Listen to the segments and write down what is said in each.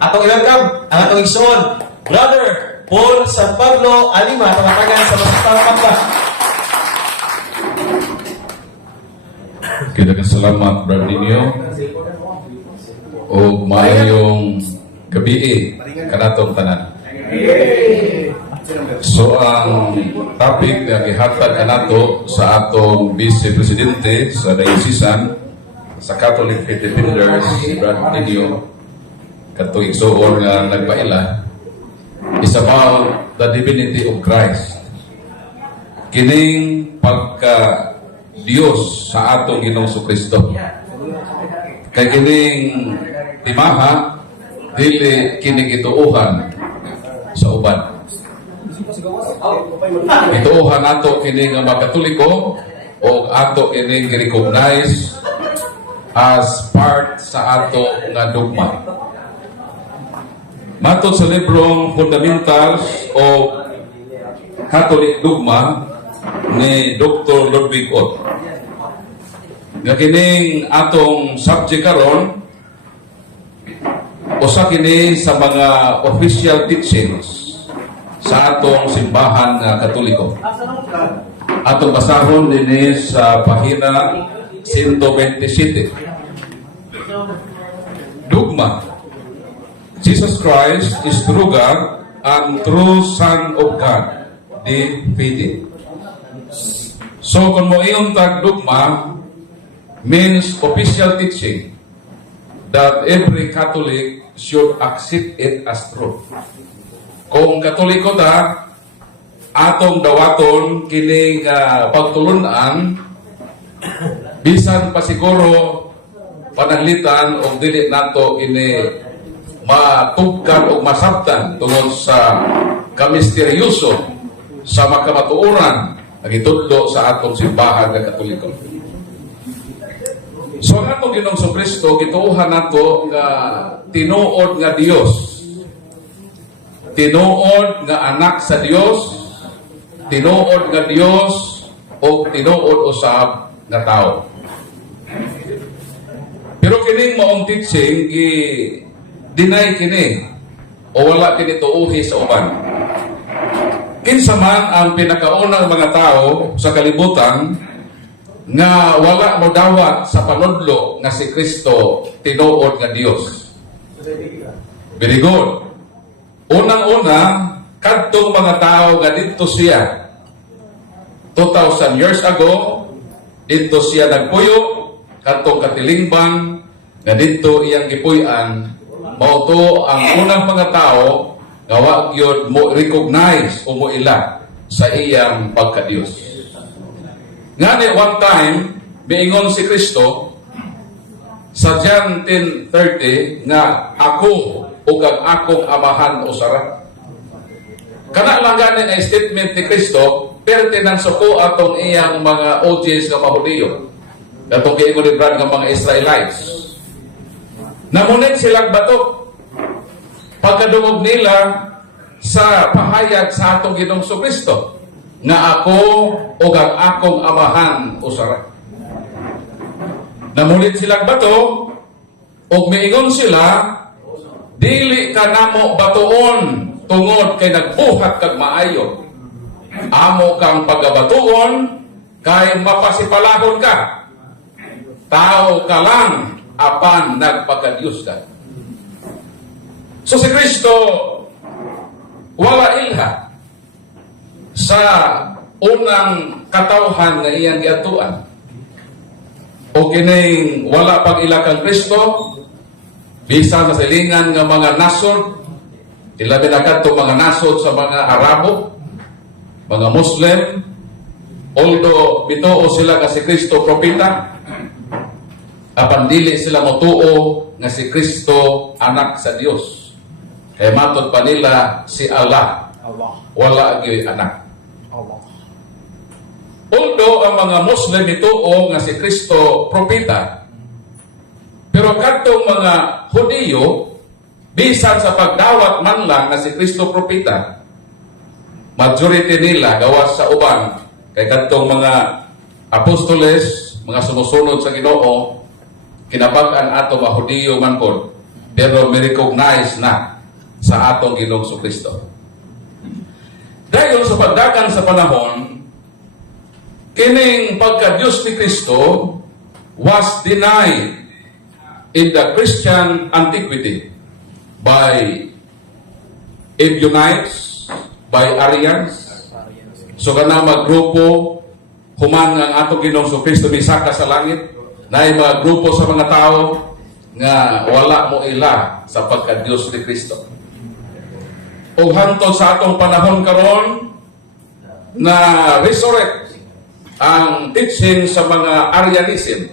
Atong i-welcome ang atong igsoon, Brother Paul San Pablo Alima, pangatagan sa Masang Pagba. Kita salamat, Brad Ninyo. O maayong gabi kanatong tanan. So, ang topic na gihatag kanato sa atong Vice Presidente sa Diocesan sa Catholic Faith Defenders, si Brad Ninyo, katong igsoon nga nagpaila, is about the divinity of Christ. Kining pagka Diyos sa atong Ginoong Kristo. Kay kining timaha dili kining ituuhan sa uban. Ituuhan ato kining mga Katoliko o ato kining recognize as part sa ato nga dogma. Matod sa librong Fundamentals o Catholic Dogma ni Dr. Ludwig Ott, nga kining atong subject karon usa kini sa mga official teachings sa atong simbahan nga Katoliko. Atong basahon dinhi sa pahina 127. Dogma: Jesus Christ is true God and true Son of God, the faith. So, kung mo iyong tag-dogma, means official teaching that every Catholic should accept it as truth. Kung Katoliko ta, atong dawaton kining pagtulunan, bisan pa siguro pananglitan o dili nato ini matugkan o masabtan tungod sa kamisteryoso sa makamatuoran ang itudlo sa atong simbahan nga Katoliko. So ang atong Ginoong Kristo, gituuhan nato nga tinuod nga Dios, tinuod nga anak sa Dios, tinuod nga Dios, o tinuod usab nga tao. Pero kining maong teaching deny kini o wala kini tuuhi sa uban. Kinsa man ang pinakaunang mga tao sa kalibutan nga wala mo dawat sa panudlo nga si Kristo tinuod nga Dios. Very good. Unang-una, kadtong mga tao nga dito siya 2,000 years ago, dito siya nagpuyo, kadtong katilingban nga dito iyang gipuy-an, mao to ang unang mga tao nga wa gyud mo recognize o mo ila sa iyang pagka-Dios. Ngani one time miingon si Kristo sa John 10:30 nga ako ug ang akong amahan usara. Kana lang gani nga statement ni Kristo pertinent sa ko atong iyang mga audience nga Mahudiyo. Katong giingon ni Brad nga mga Israelites. Namunit silang bato pagkadungog nila sa pahayag sa atong Ginoong Kristo nga ako o ang akong amahan usara. Namulit silang bato o miingon sila, dili ka namo batuon tungod kay nagbuhat kag maayo. Amo kang pagabatuon kay mapasipalahon ka. Tao ka lang apan nagpagka-Diyos ka. So si Kristo wala ilha sa unang katawhan nga iyang giatuan. O kining wala pag ila kang Kristo, bisan sa silingan nga mga nasod, ilabi na kadto mga nasod sa mga Arabo, mga Muslim, although bituo sila nga si Kristo propeta, apan dili sila motuo nga si Kristo anak sa Dios. Kaya matod pa nila si Allah. Wala gyud anak. Although ang mga Muslim ituo nga si Kristo propeta, pero kadtong mga Hudiyo, bisan sa pagdawat man lang nga si Kristo propeta, majority nila gawas sa uban kay kadtong mga apostoles, mga sumusunod sa Ginoo, kinabag-an ato mga Hudiyo man pod, pero may-recognize na sa atong Ginoong Kristo. Dahil sa pagdakan sa panahon, kining pagka-Diyos ni Kristo was denied in the Christian antiquity by Ebionites, by Arians. So kana maggrupo human nga ang atong Ginoong Kristo misaka sa langit, na mga grupo sa mga tao nga wala mo ila sa pagka-Diyos ni Kristo. O hantod sa atong panahon karon na resurrect ang teaching sa mga Arianism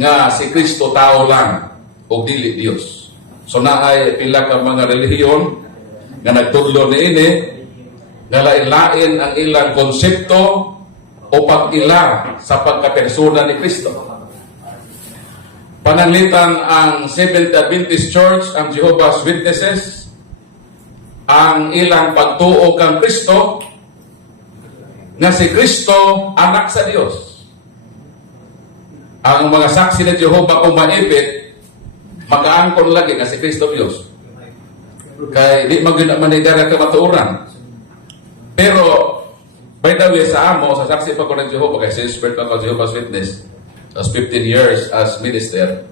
nga si Kristo tao lang o dili Dios. So naay pila ka mga relihiyon nga nagtudlo niini nga lain-lain ang ilang konsepto o pag-ila sa pagkapersona ni Kristo. Pananglitan ang Seventh Adventist Church, ang Jehovah's Witnesses, ang ilang pagtuo kang Kristo, nga si Kristo anak sa Dios. Ang mga saksi ni Jehovah kung maipit, makaangkon lagi nga si Kristo Dios. Kay di manigara ka matuuran. Pero by the way, sa amo, sa saksi pa ko ng Jehovah, kasi spirit pa ko Jehovah's Witness, as 15 years as minister,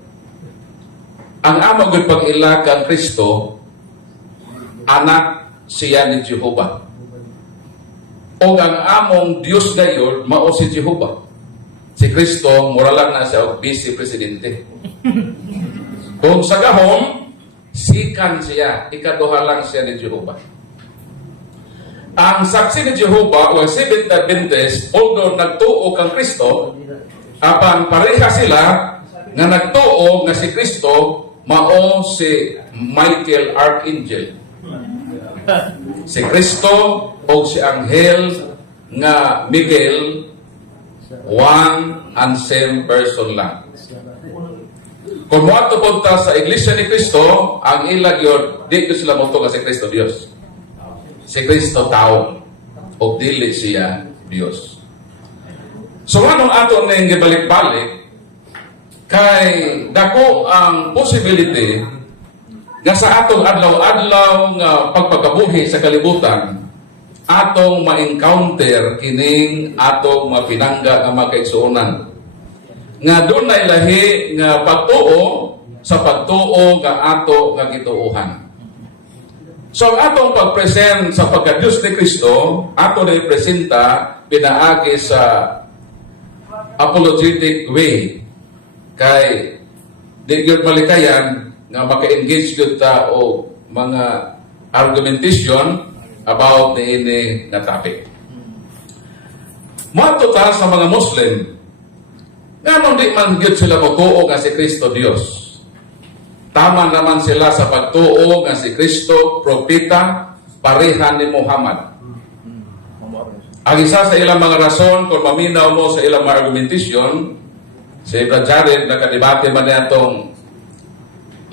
ang amo gud pag-ila kang Kristo, anak siya ni Jehovah. O ang among Diyos gayon, mao si Jehovah. Si Kristo, mura lang na siya o vice presidente. Kung sa gahom, sikan siya, ikaduha lang siya ni Jehovah. Ang saksi ni Jehovah o Seventh Adventist, although nagtuo kang Kristo, apan pareha sila nga nagtuo nga si Kristo mao si Michael Archangel. Si Kristo o si Anghel nga Miguel, one and same person lang. Kung moadto punta sa Iglesia ni Kristo, ang ilag yun, di ko sila moto nga si Kristo Dios. Si Kristo tao o dili siya Dios. So anong ato na yung gibalik-balik kay dako ang possibility nga sa atong adlaw-adlaw nga pagpagabuhi sa kalibutan atong ma-encounter kining atong mapinangga nga magkaigsuonan nga doon na ilahi nga pagtuo sa pagtuo nga ato nga gituuhan. So ang atong pagpresent sa pagka-Diyos ni Kristo, ato na ipresenta pinaagi sa apologetic way kay di gyud malikayan nga maka-engage gyud ta o mga argumentation about ini nga topic. Moadto ta sa mga Muslim nganong di man gyud sila motuo nga si Kristo Dios. Tama naman sila sa pagtuo nga si Kristo propeta pareha ni Muhammad. Ang isa sa ilang mga rason kung maminaw mo sa ilang mga argumentation, si Brad Jared nakadebate man niya itong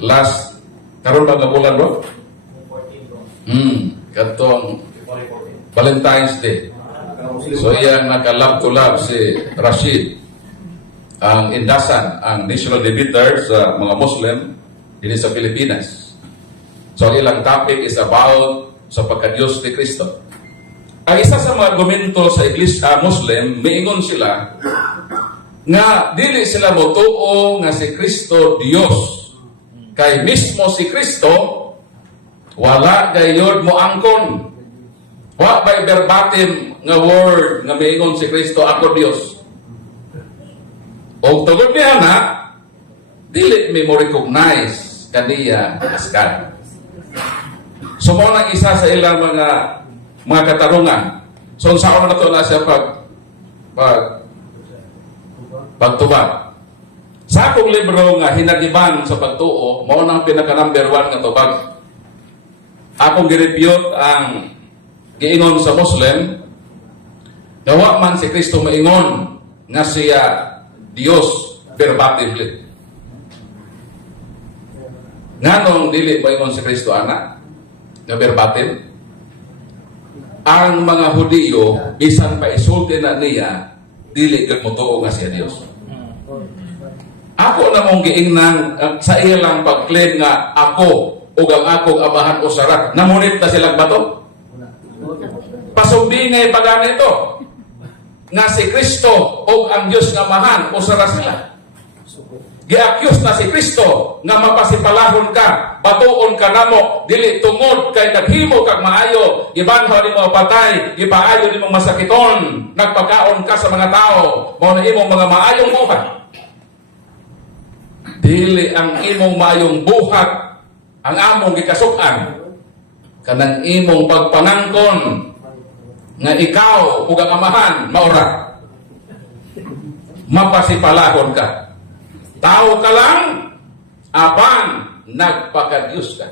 last karon ba nga bulan bro? Katong Valentine's Day. So iyang naka-love to love si Rashid, ang Indasan, ang national debater sa mga Muslim dito sa Pilipinas. So ilang topic is about sa pagka-Diyos ni Kristo. Ang isa sa mga argumento sa Iglesia Muslim, miingon sila nga dili sila motuo nga si Kristo Dios. Kay mismo si Kristo wala gayod mo angkon. Wa by verbatim nga word nga miingon si Kristo ako Dios. O tugod niya na dili mi mo recognize kaniya as God. So mo nang isa sa ilang mga katarungan. So sa na to na siya pagtubag. Sa akong libro nga hinagiban sa pagtuo, mao nang pinaka number 1 nga tubag. Akong gi-review ang giingon sa Muslim, gawa man si Kristo maingon nga siya Dios verbatimly. Nganong dili maingon si Kristo anak nga verbatim? Ang mga Hudiyo bisan pa isulti na niya dili gid motuo nga siya Dios. Ako na mong giingnan sa ilang pag-claim nga ako o ang akong amahan o sara. Namunit na silang bato. Pasumbingay pa ganito nga si Kristo o ang Diyos nga amahan o sara sila. Gi-accuse na si Kristo nga mapasipalahon ka, batuon ka namo, dili tungod kay naghimo kag maayo, ibanhaw nimo patay, ipaayo nimo masakiton, nagpakaon ka sa mga tao, mao na imong mga maayong buhat. Dili ang imong maayong buhat ang among gikasuk-an kanang imong pagpanangkon nga ikaw ug ang amahan maura. Mapasipalahon ka. Tao ka lang, apan nagpaka-Diyos ka.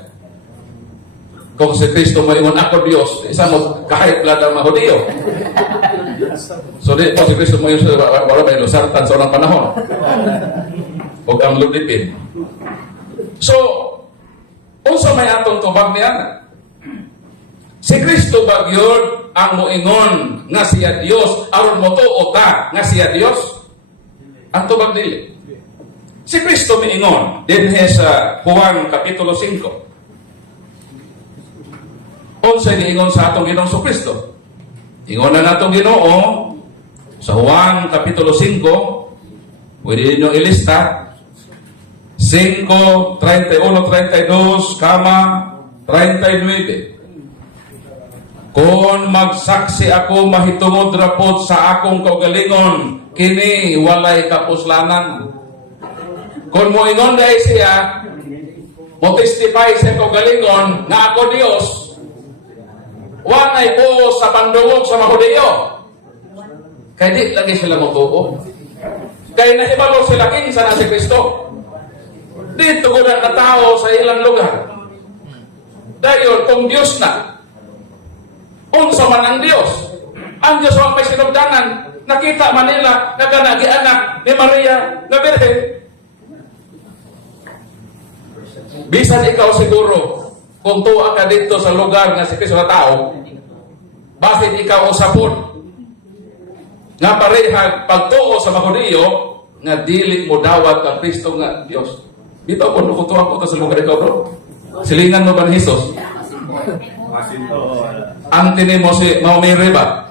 Kung si Kristo maingon ako Diyos, isa mo kahit blood ang mga Hudiyo. So di po si Kristo maingon wala may lusartan sa unang panahon. O ang ludipin. So, unsa may atong tubag niya? Si Kristo ba yun ang moingon nga siya Diyos, aron mo tuo ta nga siya Diyos? Ang tubag dili. Si Kristo miingon dinhi sa Juan Kapitulo 5. Unsay giingon sa atong Ginoong Kristo? Ingon na natong Ginoo sa Juan Kapitulo 5, pwede ninyo ilista 5, 31, 32, 39. Kung magsaksi ako mahitungod rapod sa akong kaugalingon, kini walay kapuslanan. Kung moingon dahil siya, mo testify sa kaugalingon nga ako Dios, wanay po sa pandungog sa mga Hudiyo. Kaya di lagi sila motuo. Kaya nahibalo sila kinsa na si Kristo. Dito ko na tao sa ilang lugar. Dahil kung Diyos na, unsa man ang Diyos, ang Diyos ang may sinugdanan, nakita man nila na kanagi anak ni Maria na Birhen. Bisan ikaw siguro, kung tuwa ka dito sa lugar na si Kristo na tao, basit ikaw usapon, nga parehag pagtuo sa mga Hudiyo, nga dili mo dawat ka Kristo nga Diyos. Dito ako, nukutuwa ko sa lugar ikaw, bro. Silingan mo ba ni Jesus? Ang tinin mo si Maumiri ba?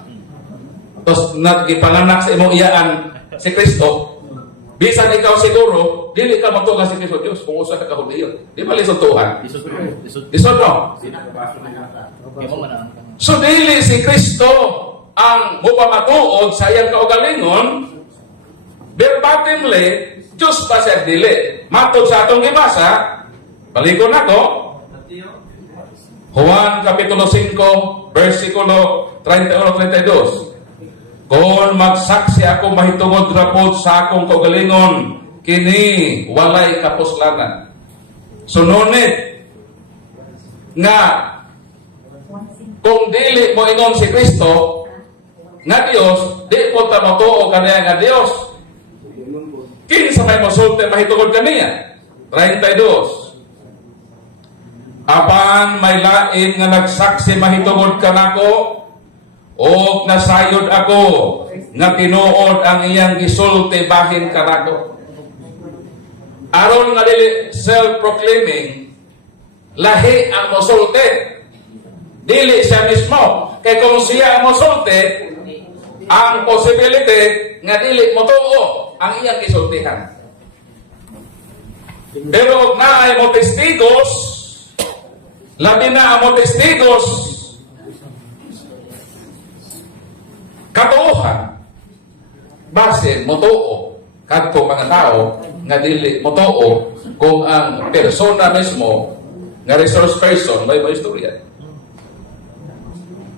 Tapos nagipanganak sa imong iyaan si Kristo. Bisan ikaw siguro, dili ka matuwa si Kristo Diyos kung usa ka Hudiyo. Di ba lisod tuhan? Lisod no? So dili si Kristo ang mupamatuod sa iyang kaugalingon, verbatimly, Diyos pa siya dili. Matod sa atong gibasa, balikon ako, Juan Kapitulo 5, versikulo 31-32. Kung magsaksi ako mahitungod rapod sa akong kaugalingon, kini walay kapuslanan. Sununit nga kung dili mo ingon si Kristo nga Dios, di po ta matuo kaniya nga Dios. Kinsa may mosulti mahitungod kaniya? 32. Apan may lain nga nagsaksi mahitungod kanako, o nasayod ako nga tinuod ang iyang gisulti bahin kanako. Aron nga dili self-proclaiming, lahi ang mosulti. Dili siya mismo. Kay kung siya ang mosulti, ang possibility nga dili motuo ang iyang gisultihan. Pero na ay mo testigos, labi na ang mo testigos, katuohan, base motuo kadto mga tao nga dili motuo kung ang persona mismo nga resource person may istorya.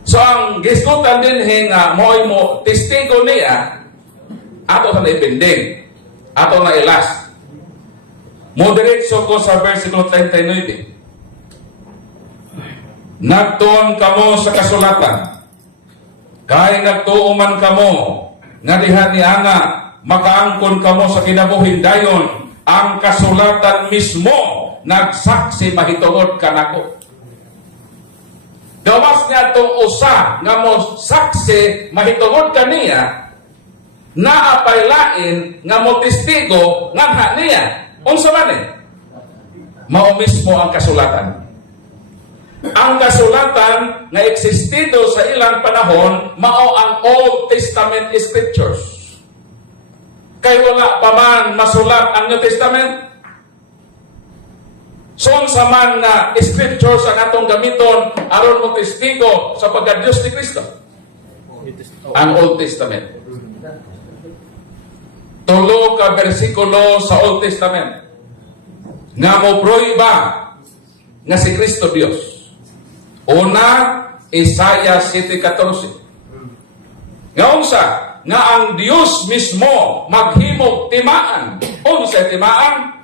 So ang gisgutan din nga mo testigo niya ato sa naipinding, ato na ilas. Moderetso ko sa versikulo 39. Nagtuon kamo sa kasulatan, kay nagtuuman kamo, nga diha ni Ana, makaangkon kamo sa kinabuhin dayon, ang kasulatan mismo, nagsaksi mahitungod kanako. Gawas niya itong usa, nga mo saksi mahitungod kaniya, naapay lain nga mo testigo nganha niya. Unsa man eh? Mao mismo ang kasulatan. Ang kasulatan nga existido sa ilang panahon mao ang Old Testament scriptures. Kay wala pa man masulat ang New Testament. So sa man nga scriptures ang atong gamiton aron mo testigo sa pagka-Dios ni Kristo. Ang Old Testament. 3 ka bersikulo sa Old Testament nga mo proiba nga si Kristo Dios. Una, Isaiah 7:14. Nga unsa nga ang Dios mismo maghimog timaan. Unsa timaan?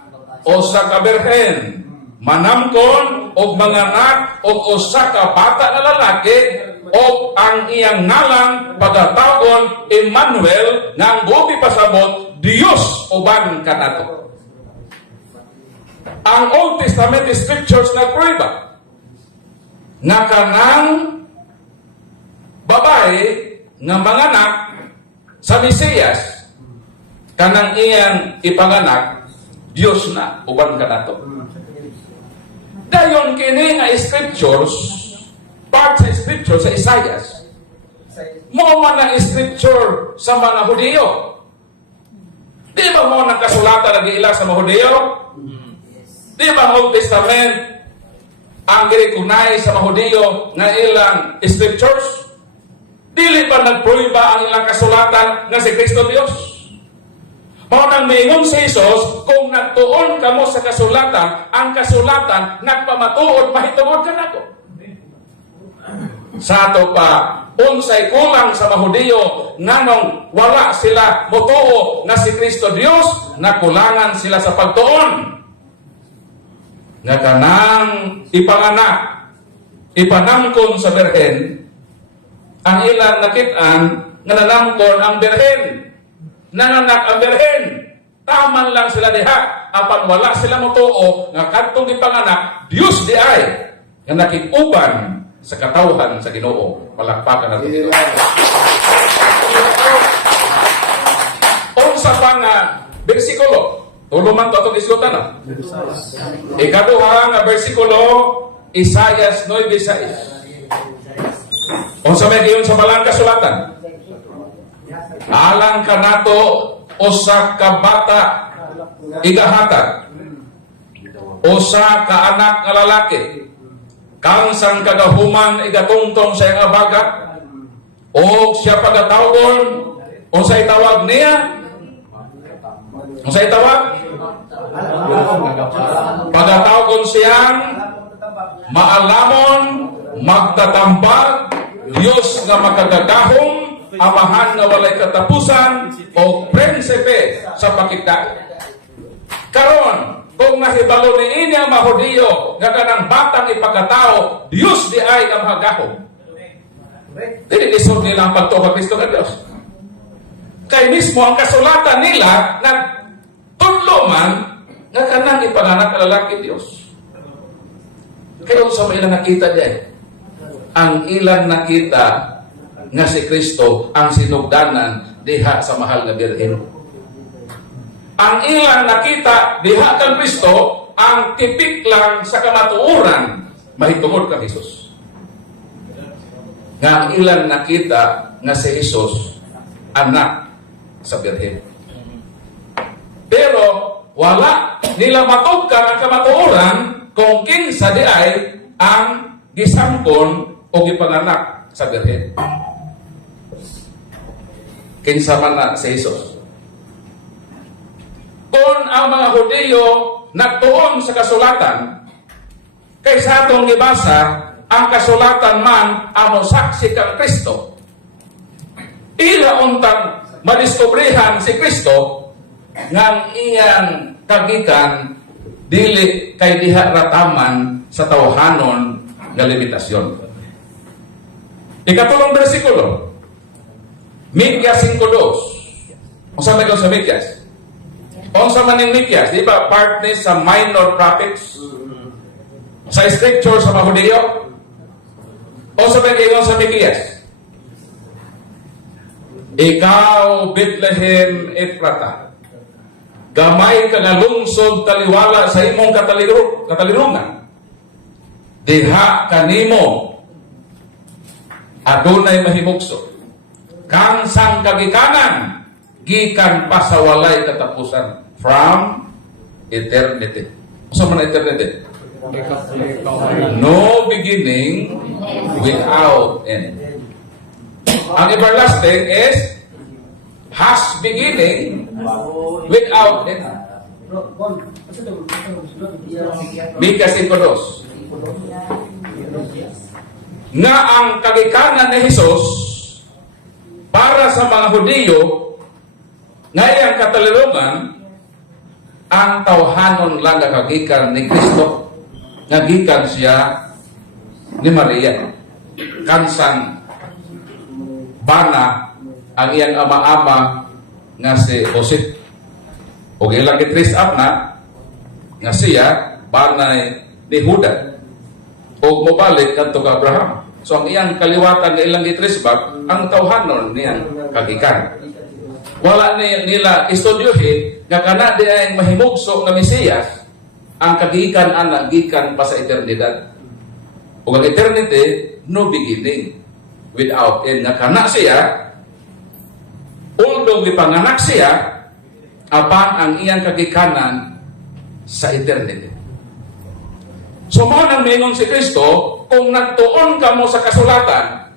Usa ka berhen manamkon og manganak og usa ka bata nga lalaki og ang iyang ngalan pagatawgon Emmanuel nga ang buti pasabot Dios uban kanato. Ang Old Testament scriptures nagprueba nga kanang babae nga manganak sa Mesiyas kanang iyang ipanganak Dios na uban kanato. Dayon kini nga scriptures, part sa scripture sa Isaias, mo man ang scripture sa mga Hudyo. Di ba mo nang kasulatan na giila sa mga Hudyo? Di ba ang Old Testament ang girekunay sa mga Hudyo nga ilang scriptures? Dili ba nagpruiba ang ilang kasulatan nga si Kristo Dios? Mao nang miingon si Jesus, kung nagtuon ka mo sa kasulatan, ang kasulatan nagpamatuod, mahitungod ka nako. Sa ato pa, unsay kulang sa mga Hudyo nganong wala sila motuo na si Kristo Dios, nakulangan sila sa pagtuon. Nga kanang ipanganak, ipanamkon sa berhen, ang ilang nakit-an nga nanamkon ang berhen. Nanganak ang berhen. Taman lang sila diha. Apan wala sila motuo nga kadtong ipanganak, Dios di ay nga nakikuban sa katawhan sa Ginoo. Palakpakan nato dito. Unsa pa nga bersikulo? Tulo man to atong isgutan na. Ikaduha nga bersikulo, Isaiah 9:6. Unsa may giyon sa balang kasulatan? Alang kanato usa ka bata igahatag, usa ka anak nga lalaki, kansang kagahuman igatungtong sa iyang abaga, o siya pagatawgon, unsay tawag niya? Unsay tawag? Pagatawgon siyang maalamon, magtatambag, Dios nga makagagahom, amahan nga walay katapusan, o prinsipe sa pakigdait. Karon, kung nahibalo ni ini ang mga Hudyo nga kanang batang ipagkatao, Dios di ay ang magahom. Dili lisod nila ang pagtuo kay Kristo nga Dios. Kay mismo ang kasulatan nila nagtudlo man nga kanang ipanganak lalaki Dios. Kaya sa mga ilang nakita diyan, ang ilang nakita nga si Kristo ang sinugdanan diha sa mahal nga birhen. Ang ilang nakita diha kang Kristo ang tipik lang sa kamatuoran mahitungod kang Jesus. Nga ang ilang nakita nga si Jesus anak sa birhen. Pero wala nila matugkan ang kamatuoran kung kinsa di ay ang gisangkon o gipanganak sa birhen. Kinsa man na si Jesus. Kung ang mga Hudyo nagtuon sa kasulatan, kaysa atong gibasa, ang kasulatan man amo saksi kang Kristo. Ila untang madiskubrihan si Kristo ngang iyang kagikan dili kay diha rataman sa tawhanon nga limitasyon. Ikatulong bersikulo, Mikyas 5:2. Unsa man sa Mikyas? Unsa man ning Mikyas? Di ba part ni sa minor prophets? Sa scripture sa mga Hudyo? Unsa man giingon sa Mikyas? Ikaw, Bethlehem Ephrata, gamay ka nga lungsod taliwala sa imong katalirungan. Diha kanimo adunay mahimugso. Kang sang kagikanan, gikan pa sa walay katapusan. From eternity. Sa man eternity? No beginning without end. Ang everlasting is has beginning without end. Mika 5:2. Nga ang kagikanan ni Jesus para sa mga Hudiyo ngayang katalirungan ang tawhanon lang nga kagikan ni Kristo, nga gikan siya ni Maria. Kansang bana ang iyang ama-ama nga si Jose. O ilang gitrace up na nga siya banay ni Juda. O mobalik kanto ka Abraham. So ang iyang kaliwatan nga ilang gitrace back ang tawhanon niyang kagikan. Wala nila istudyohin nga kana di ay mahimugso nga Mesiyas ang kagikan ana gikan pa sa eternidad. O ang eternity no beginning without end nga kana siya although gipanganak siya apan ang iyang kagikanan sa eternity. So mao nang mingon si Kristo kung nagtuon ka mo sa kasulatan,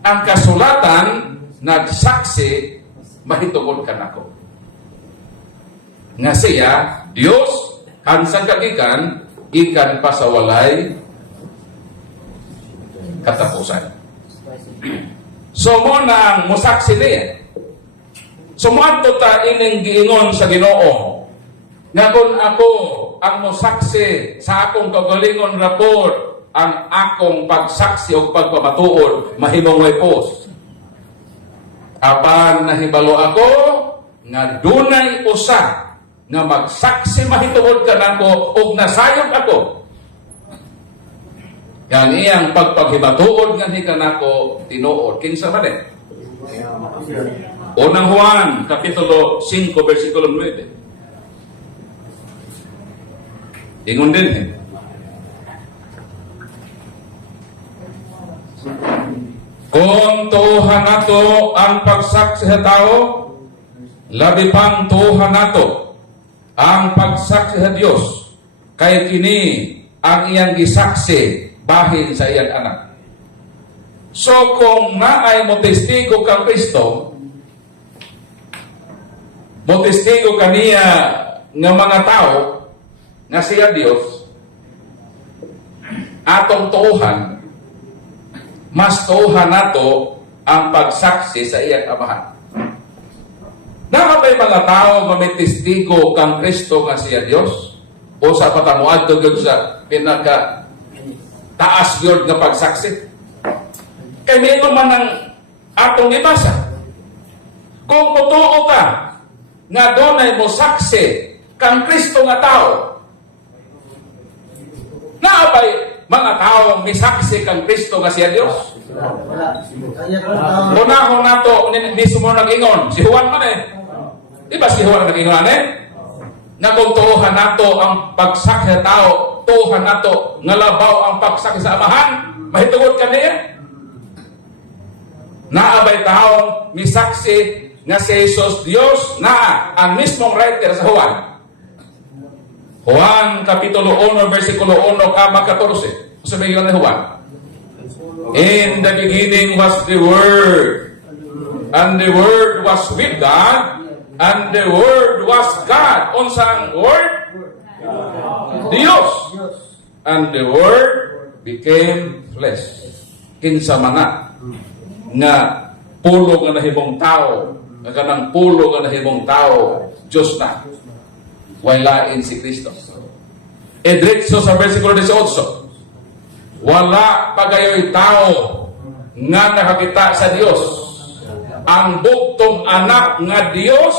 ang kasulatan nagsaksi mahitungod ka nako. Nga siya, Dios, kansang kagikan, ikan pa sa walay katapusan. So mo na ang musaksi niya. Sumadto ta ining giingon sa Ginoo nga kung ako ang musaksi sa akong kagalingon rapor, ang akong pagsaksi o pagpamatuod mahimong way post. Apan nahibalo ako nga dunay usa nga magsaksi mahitungod kanako ug nasayop ako. Yang iyang pagpaghimatuod nga ni kanako tinuod kinsa man eh? Unang Juan kapitulo 5 bersikulo 9. Ingon din eh. Kung tuhan nato ang pagsaksi sa tao, labi pang tuhan nato ang pagsaksi sa Dios, kay kini ang iyang gisaksi bahin sa iyang anak. So kung naay mo testigo kang Kristo, mo testigo kaniya nga mga tao nga siya Dios, atong tuhan, mas tuhan nato ang pagsaksi sa iyang amahan. Nakabay mga tao mamitistigo kang Kristo nga siya Dios o sa patamuad to gyud sa pinaka taas gyud nga pagsaksi. Kay mingon man ang atong ibasa. Kung mutuo ka nga dunay mo saksi kang Kristo nga tao, naabay mga tao misaksi kang Kristo nga siya Dios. Unahon nato mismo nag-ingon si Juan man eh. Di ba si Juan nag-ingon eh? Na kung tuhan nato ang pagsaksi sa tao, tuhan nato nga labaw ang pagsaksi sa amahan, mahitungod ka niya. Naabay taong misaksi nga si Jesus Dios na ang mismong writer sa Juan. Juan kapitulo 1 bersikulo 1 kama 14. Sabi ni Juan, in the beginning was the Word, and the Word was with God, and the Word was God. Unsang Word? Dios. And the Word became flesh. Kinsa mana nga pulo nga nahimong tao, nga kanang pulo nga nahimong tao, Diyos na. Walain si Kristo. Diretso sa versikulo 18, wala pagayoy tao nga nakakita sa Dios. Ang buktong anak nga Dios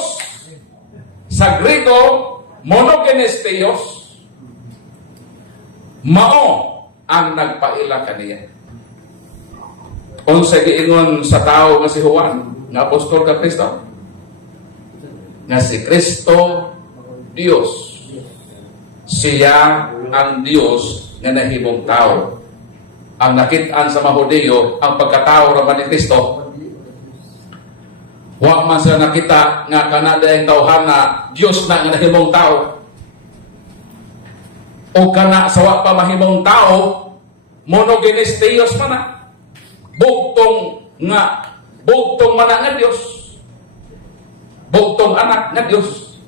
sa Grego monogenes theos, mao ang nagpaila kaniya. Unsa giingon sa tao nga si Juan nga apostol ka Kristo? Nga si Kristo Dios. Siya ang Dios nga nahimong tao. Ang nakitaan sa mga Hudyo, ang pagkatao raman ni Kristo, wa man sila nakita nga kanada yung tawhana Dios na nga nahimong tao. O kana sa wa pa mahimong tao, monogenes Theos man na. Bugtong man na nga Dios. Bugtong anak nga Dios.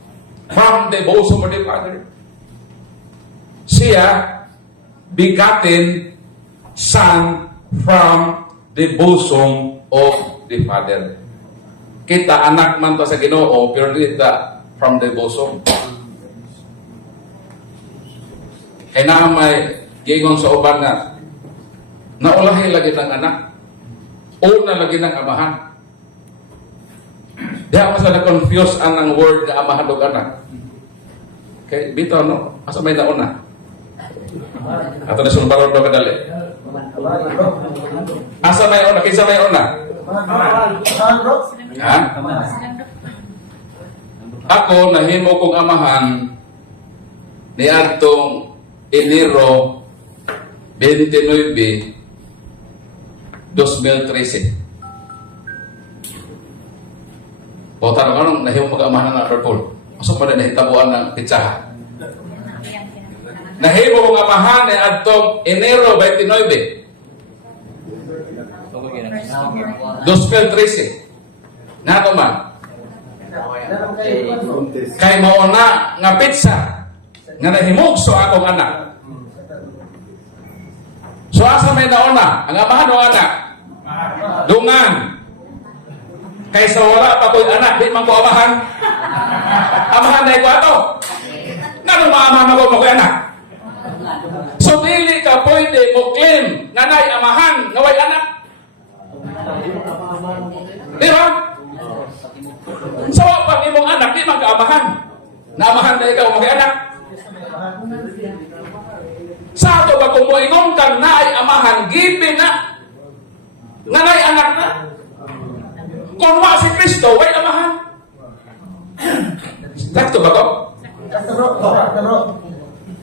From the bosom of the Father. Siya begotten Son from the bosom of the Father. Kita anak man to sa Ginoo, pero kita from the bosom. Kaya na may gingon sa uban na naulahi lagi ng anak. Una lagi ng amahan. Diya mo sa na-confuse ang word na amahan o anak. Okay, bitaw no? Asa may nauna? Ato na sulbarod do kadali. Asa may una? Kinsa may una? Ha? Ako nahimo kong amahan ni adtong Enero 29, 2013. O tanong anong nahimo mag-amahan ng Arpol? Masok pa na nahitabuan ng pitsahan. Nahimo kong amahan ni adtong Enero 29, 2013. Nato man. Kay mauna nga pitsa nga nahimugso akong anak. So asa may nauna? Ang amahan o anak? Dungan. Kaysa wala pa ko'y anak, di man ko amahan. Amahan na ko ato. Nga maamahan ako mo ko'y anak. So dili ka pwede mo claim na nay amahan nga way anak. Di ba? So pag imong anak, di man ka amahan. Naamahan na ikaw mo ko'y anak. Sa ato ba kung moingon kang naay amahan, gibe na nanay anak na. Kung wa si Kristo, way amahan. Sakto ba ko?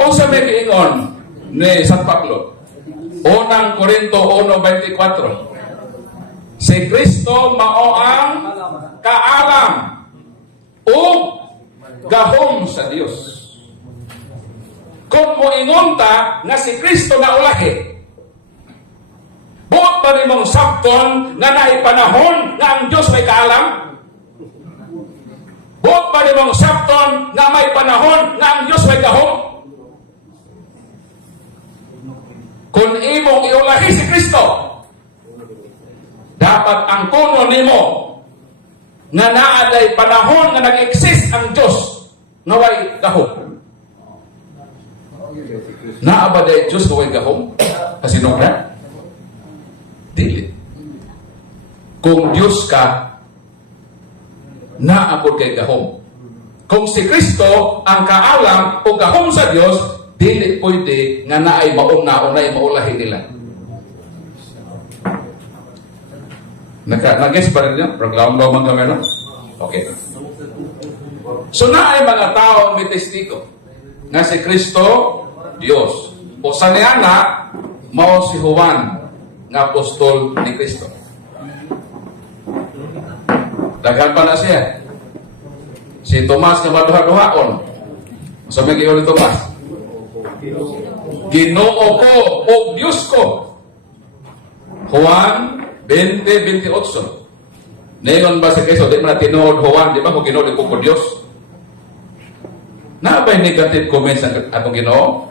O sa may kiingon ni San Pablo, Unang Korinto 1:24, si Kristo mao ang kaalam o gahom sa Dios. Kung moingon ta nga si Kristo na ulahi, buot pa rin mong sabton nga naipanahon nga ang Diyos may kaalam? Buot pa rin mong sabton nga may panahon nga ang Diyos may gahom? Kung imong iulahi si Kristo, dapat ang kuno nimo nga naaday panahon nga nag-exist ang Diyos nga way gahom. Naabaday Diyos nga way gahom? Kasinugran? Dili. Kung Diyos ka, naapod kay gahom. Kung si Kristo ang kaalam o gahom sa Diyos, dili pwede nga naay mauna-unay maulahi nila. Nag-guess pa rin yun? Program-lamang kami, no? Okay. So naay mga tao may testigo nga si Kristo, Diyos. O sa niyana, mao si Juan, nga apostol ni Kristo. Daghan pa na siya. Si Tomas nga maduha-duhaon. Sa may giyon ni Tomas, Ginoo ko o Diyos ko. Juan 20:28. Ngayon ba si Kristo, di man tinuod Juan, di ba kung Ginoo di ko Diyos? Na ba'y negative comments ang atong Ginoo?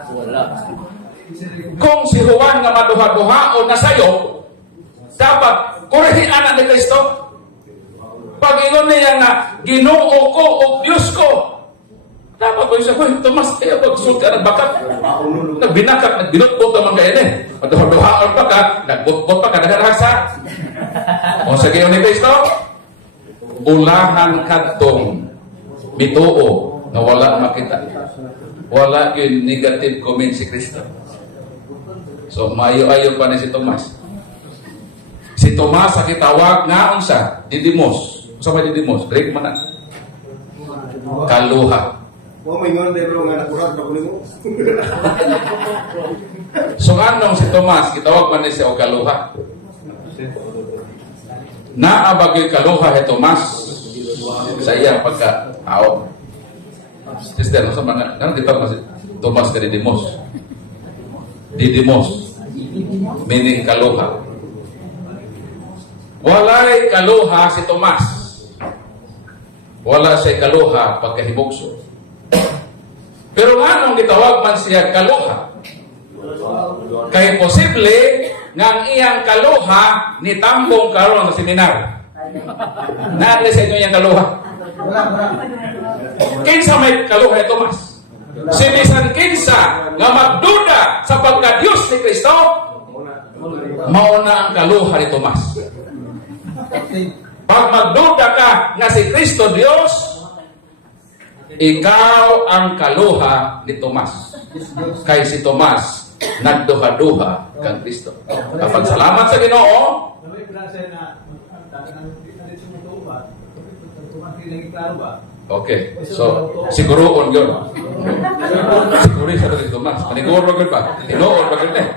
Kung si Juan nga maduha-duha o nasayo, dapat kurehin anak ni Kristo. Pag ingon niya nga, Ginoo ko o Diyos ko, dapat ko siya, Tomas, kaya pag-sulti ka nagbakat. Nagbinakat, nagbinutbot naman kayo eh. Maduha-duhaan pa ka, nagbutbot pa ka, nagarasa. O sa gayon ni Kristo, ulahan kadtong bituo na wala makita. Wala yung negative comment si Kristo. So, maayo-ayo pa ni si Tomas. Si Tomas sa kitawag nga unsa? Didymos. Unsa may Didymos? Break man na. Kaluha. Oh, may ngon din bro nga nakurat na kunin mo. So anong si Tomas, kitawag man ni siya og kaluha. Naabagay kaluha si Tomas sa iyang pagka-aw. Sister, sa mga, ano di pa si Tomas ka Didymos? Didymos. Meaning kaluha. Walay kaluha si Tomas. Wala siya kaluha pagkahibugso. Pero nga nung gitawag man siya kaluha, kay posible nga ang iyang kaluha ni tambong karon sa seminar. Naari sa inyo yung kaluha. Kinsa may kaluha ni Tomas? Si bisan kinsa nga magduda sa pagka-Diyos ni Kristo, mauna ang kaluha ni Tomas. Pag magduda ka nga si Kristo Diyos, ikaw ang kaluha ni Tomas. Kay si Tomas nagduha-duha kang Kristo. Kapag salamat sa Ginoo, okay. So, siguroon yun. Siguro sa si Tomas. Paniguro yun ba? Tinoon ba yun eh?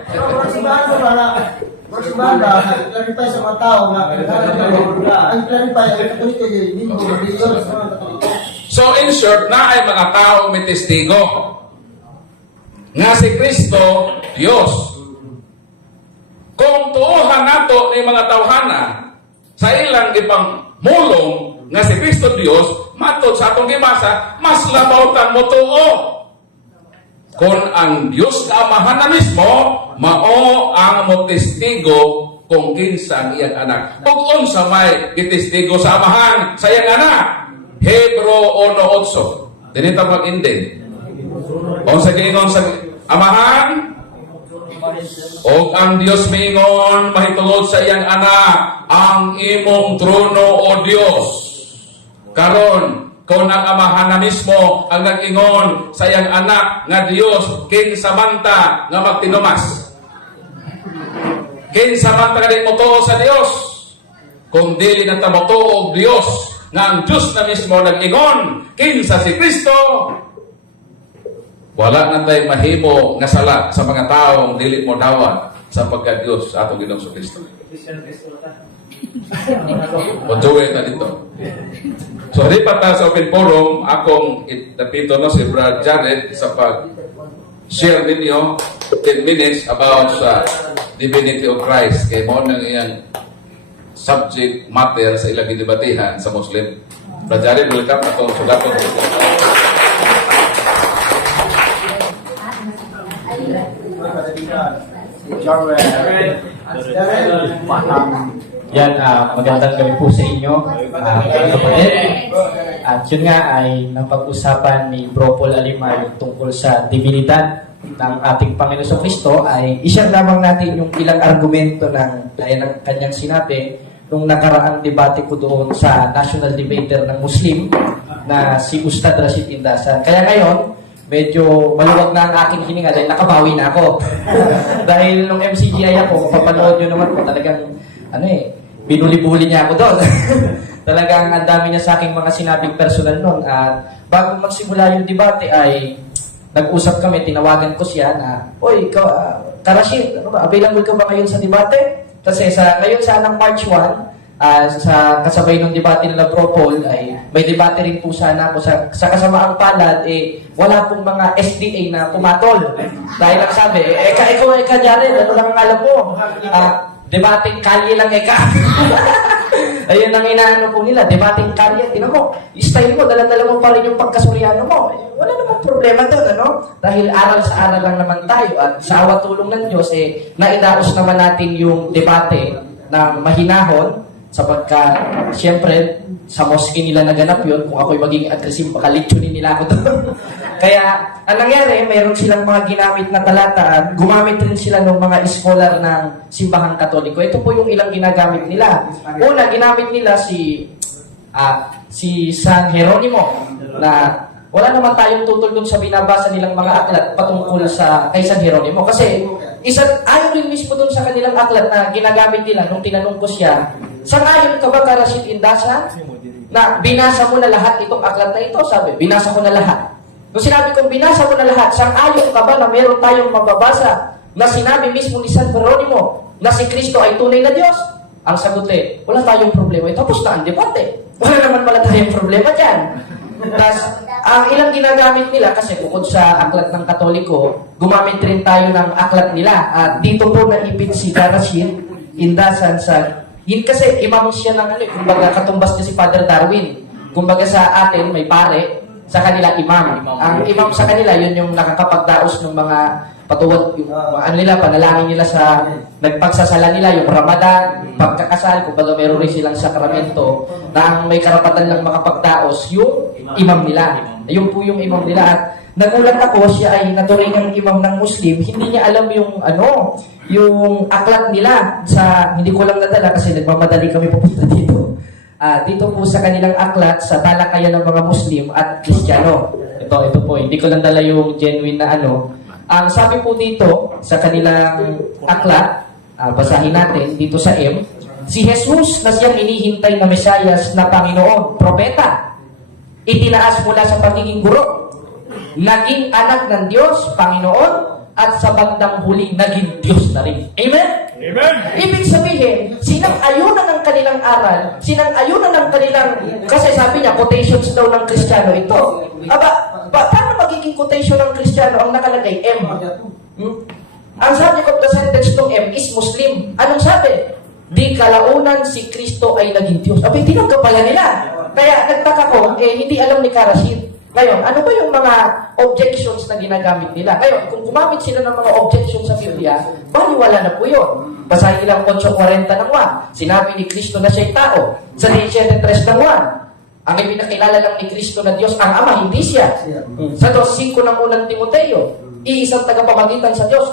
Clarify sa mga tao na ang clarify ay katoliko yun. So, in short, na ay mga tao may testigo nga si Kristo, Diyos. Kung tuuhan nato ni mga tawhana sa ilang ipang mulong nga si Kristo Diyos, matod sa atong gibasa, mas labautan mo tuo. Kung ang Diyos na Amahan na mismo, mao ang mo testigo kung kinsa ang iyang anak. Kung unsa may itestigo sa Amahan sa iyang anak, Hebro 1:8. Dinita mag-indin. Kung sa gingon sa Amahan, o ang Diyos mingon, mahitungod sa iyang anak, ang imong trono o Diyos. Karon, kung ang Amahan na mismo ang nag-ingon sa iyang anak nga Diyos, kinsamanta nga magtinumas. Kinsamanta ka din mo to sa Diyos. Kung dili na tamo to og Diyos, nga ang Diyos na mismo nag-ingon, kinsa si Kristo, wala na tayo mahimo nga sala sa mga taong dili mo dawat sa pagka-Diyos sa atong Ginoong Kristo. Ojowe na dito. So, ripat na sa open forum, akong itapito no si Brad Jared sa pag-share ninyo 10 minutes about sa divinity of Christ. Kaya mo nang iyang subject matter sa ilang gidebatihan sa Muslim. Brad Jared, welcome na itong sugatong. Yan, magandang gabi po sa inyo, mga kapatid. At yun nga ay napag-usapan ni Bro Paul Alimar tungkol sa divinidad ng ating Panginoon sa Kristo ay isang lamang natin yung ilang argumento ng gaya ng kanyang sinabi nung nakaraang debate ko doon sa national debater ng Muslim na si Ustad Rashid Indasan. Kaya ngayon, medyo maluwag na ang aking hininga dahil nakabawi na ako. Dahil nung MCGI ako, papanood nyo naman po talagang, binuli-buli niya ako doon. Talagang ang dami niya sa aking mga sinabing personal noon. At bago magsimula yung debate ay nag-usap kami, tinawagan ko siya na, "Oy, Karashid, available ka ba ngayon sa debate?" Kasi ngayon sa March 1, sa kasabay ng debate nila Bro Paul ay may debate rin po sana ako sa kasamaang palad wala pong mga SDA na pumatol dahil ang sabi ikaw Jared, ano lang ang alam mo, debating kalye lang ayun ang inaano po nila, debating kalye. Tinan mo, style mo, dala-dala mo pa rin yung pagkasuryano mo, wala namang problema doon, dahil aral sa aral lang naman tayo at sa awa tulong ng Diyos naidaos naman natin yung debate ng mahinahon. Sapagka, siyempre, sa mosque nila naganap yun, kung ako'y maging aggressive, baka litsunin nila ako doon. Kaya, ang nangyari, mayroon silang mga ginamit na talata, gumamit rin sila ng mga scholar ng simbahang katoliko. Ito po yung ilang ginagamit nila. Una, ginamit nila si San Jeronimo, na wala naman tayong tutol dun sa binabasa nilang mga aklat patungkol kay San Jeronimo. Kasi, Ayon rin mismo dun sa kanilang aklat na ginagamit nila nung tinanong ko siya, sang-ayon ka ba ka Rashid Indasan na binasa mo na lahat itong aklat na ito? Sabi, binasa ko na lahat. Nung sinabi kong binasa mo na lahat, sang-ayon ka ba na meron tayong mababasa na sinabi mismo ni San Jeronimo na si Kristo ay tunay na Diyos? Ang sagot wala tayong problema. Tapos na ang debate. Wala naman pala tayong problema dyan. Tapos, ang ilang ginagamit nila, kasi bukod sa aklat ng Katoliko, gumamit rin tayo ng aklat nila. At dito po naipit si Rashid Indasan sa... Kasi imam siya ng kumbaga katumbas niya si Father Darwin. Kumbaga sa atin, may pare, sa kanila imam. Ang imam sa kanila, yun yung nakakapagdaos ng mga patuwad, yung nila, panalangin nila sa nagpagsasala nila, yung Ramadan, pagkakasal, kumbaga meron rin silang sakramento na ang may karapatan lang makapagdaos, yung imam nila. Ayun po yung imam nila. At nagulat ako, siya ay naturingang imam ng Muslim, hindi niya alam yung yung aklat nila sa, hindi ko lang nadala kasi nagmamadali kami pupunta dito. Dito po sa kanilang aklat, sa talakayan ng mga Muslim at Kristiyano. Ito po, hindi ko lang dala yung genuine na Ang sabi po dito, sa kanilang aklat, basahin natin dito sa si Jesus na siyang inihintay na Mesiyas na Panginoon, propeta, itinaas mula sa pagiging guro, naging anak ng Diyos, Panginoon, at sa bandang huli, naging Diyos na rin. Amen? Amen! Ibig sabihin, sinang-ayunan ng kanilang aral, sinang-ayunan ng kanilang, kasi sabi niya, quotations daw ng Kristiyano ito. Paano magiging quotation ng Kristiyano ang nakalagay? M. Ang subject of the sentence ng M is Muslim. Anong sabi? Di kalaunan si Kristo ay naging Diyos. Tinanggap pala nila. Kaya nagtaka ko, hindi alam ni Rashid. Ngayon, ano ba yung mga objections na ginagamit nila? Ngayon, kung gumamit sila ng mga objections sa Biblia, baliwala na po yun. Basahin nilang 8:40 ng 1. Sinabi ni Kristo na siya'y tao. Sa 17:3 ng 1. Ang ipinakilala lang ni Kristo na Diyos ang Ama, hindi siya. Sa 2:5 ng unang Timoteo, iisang tagapamagitan sa Diyos,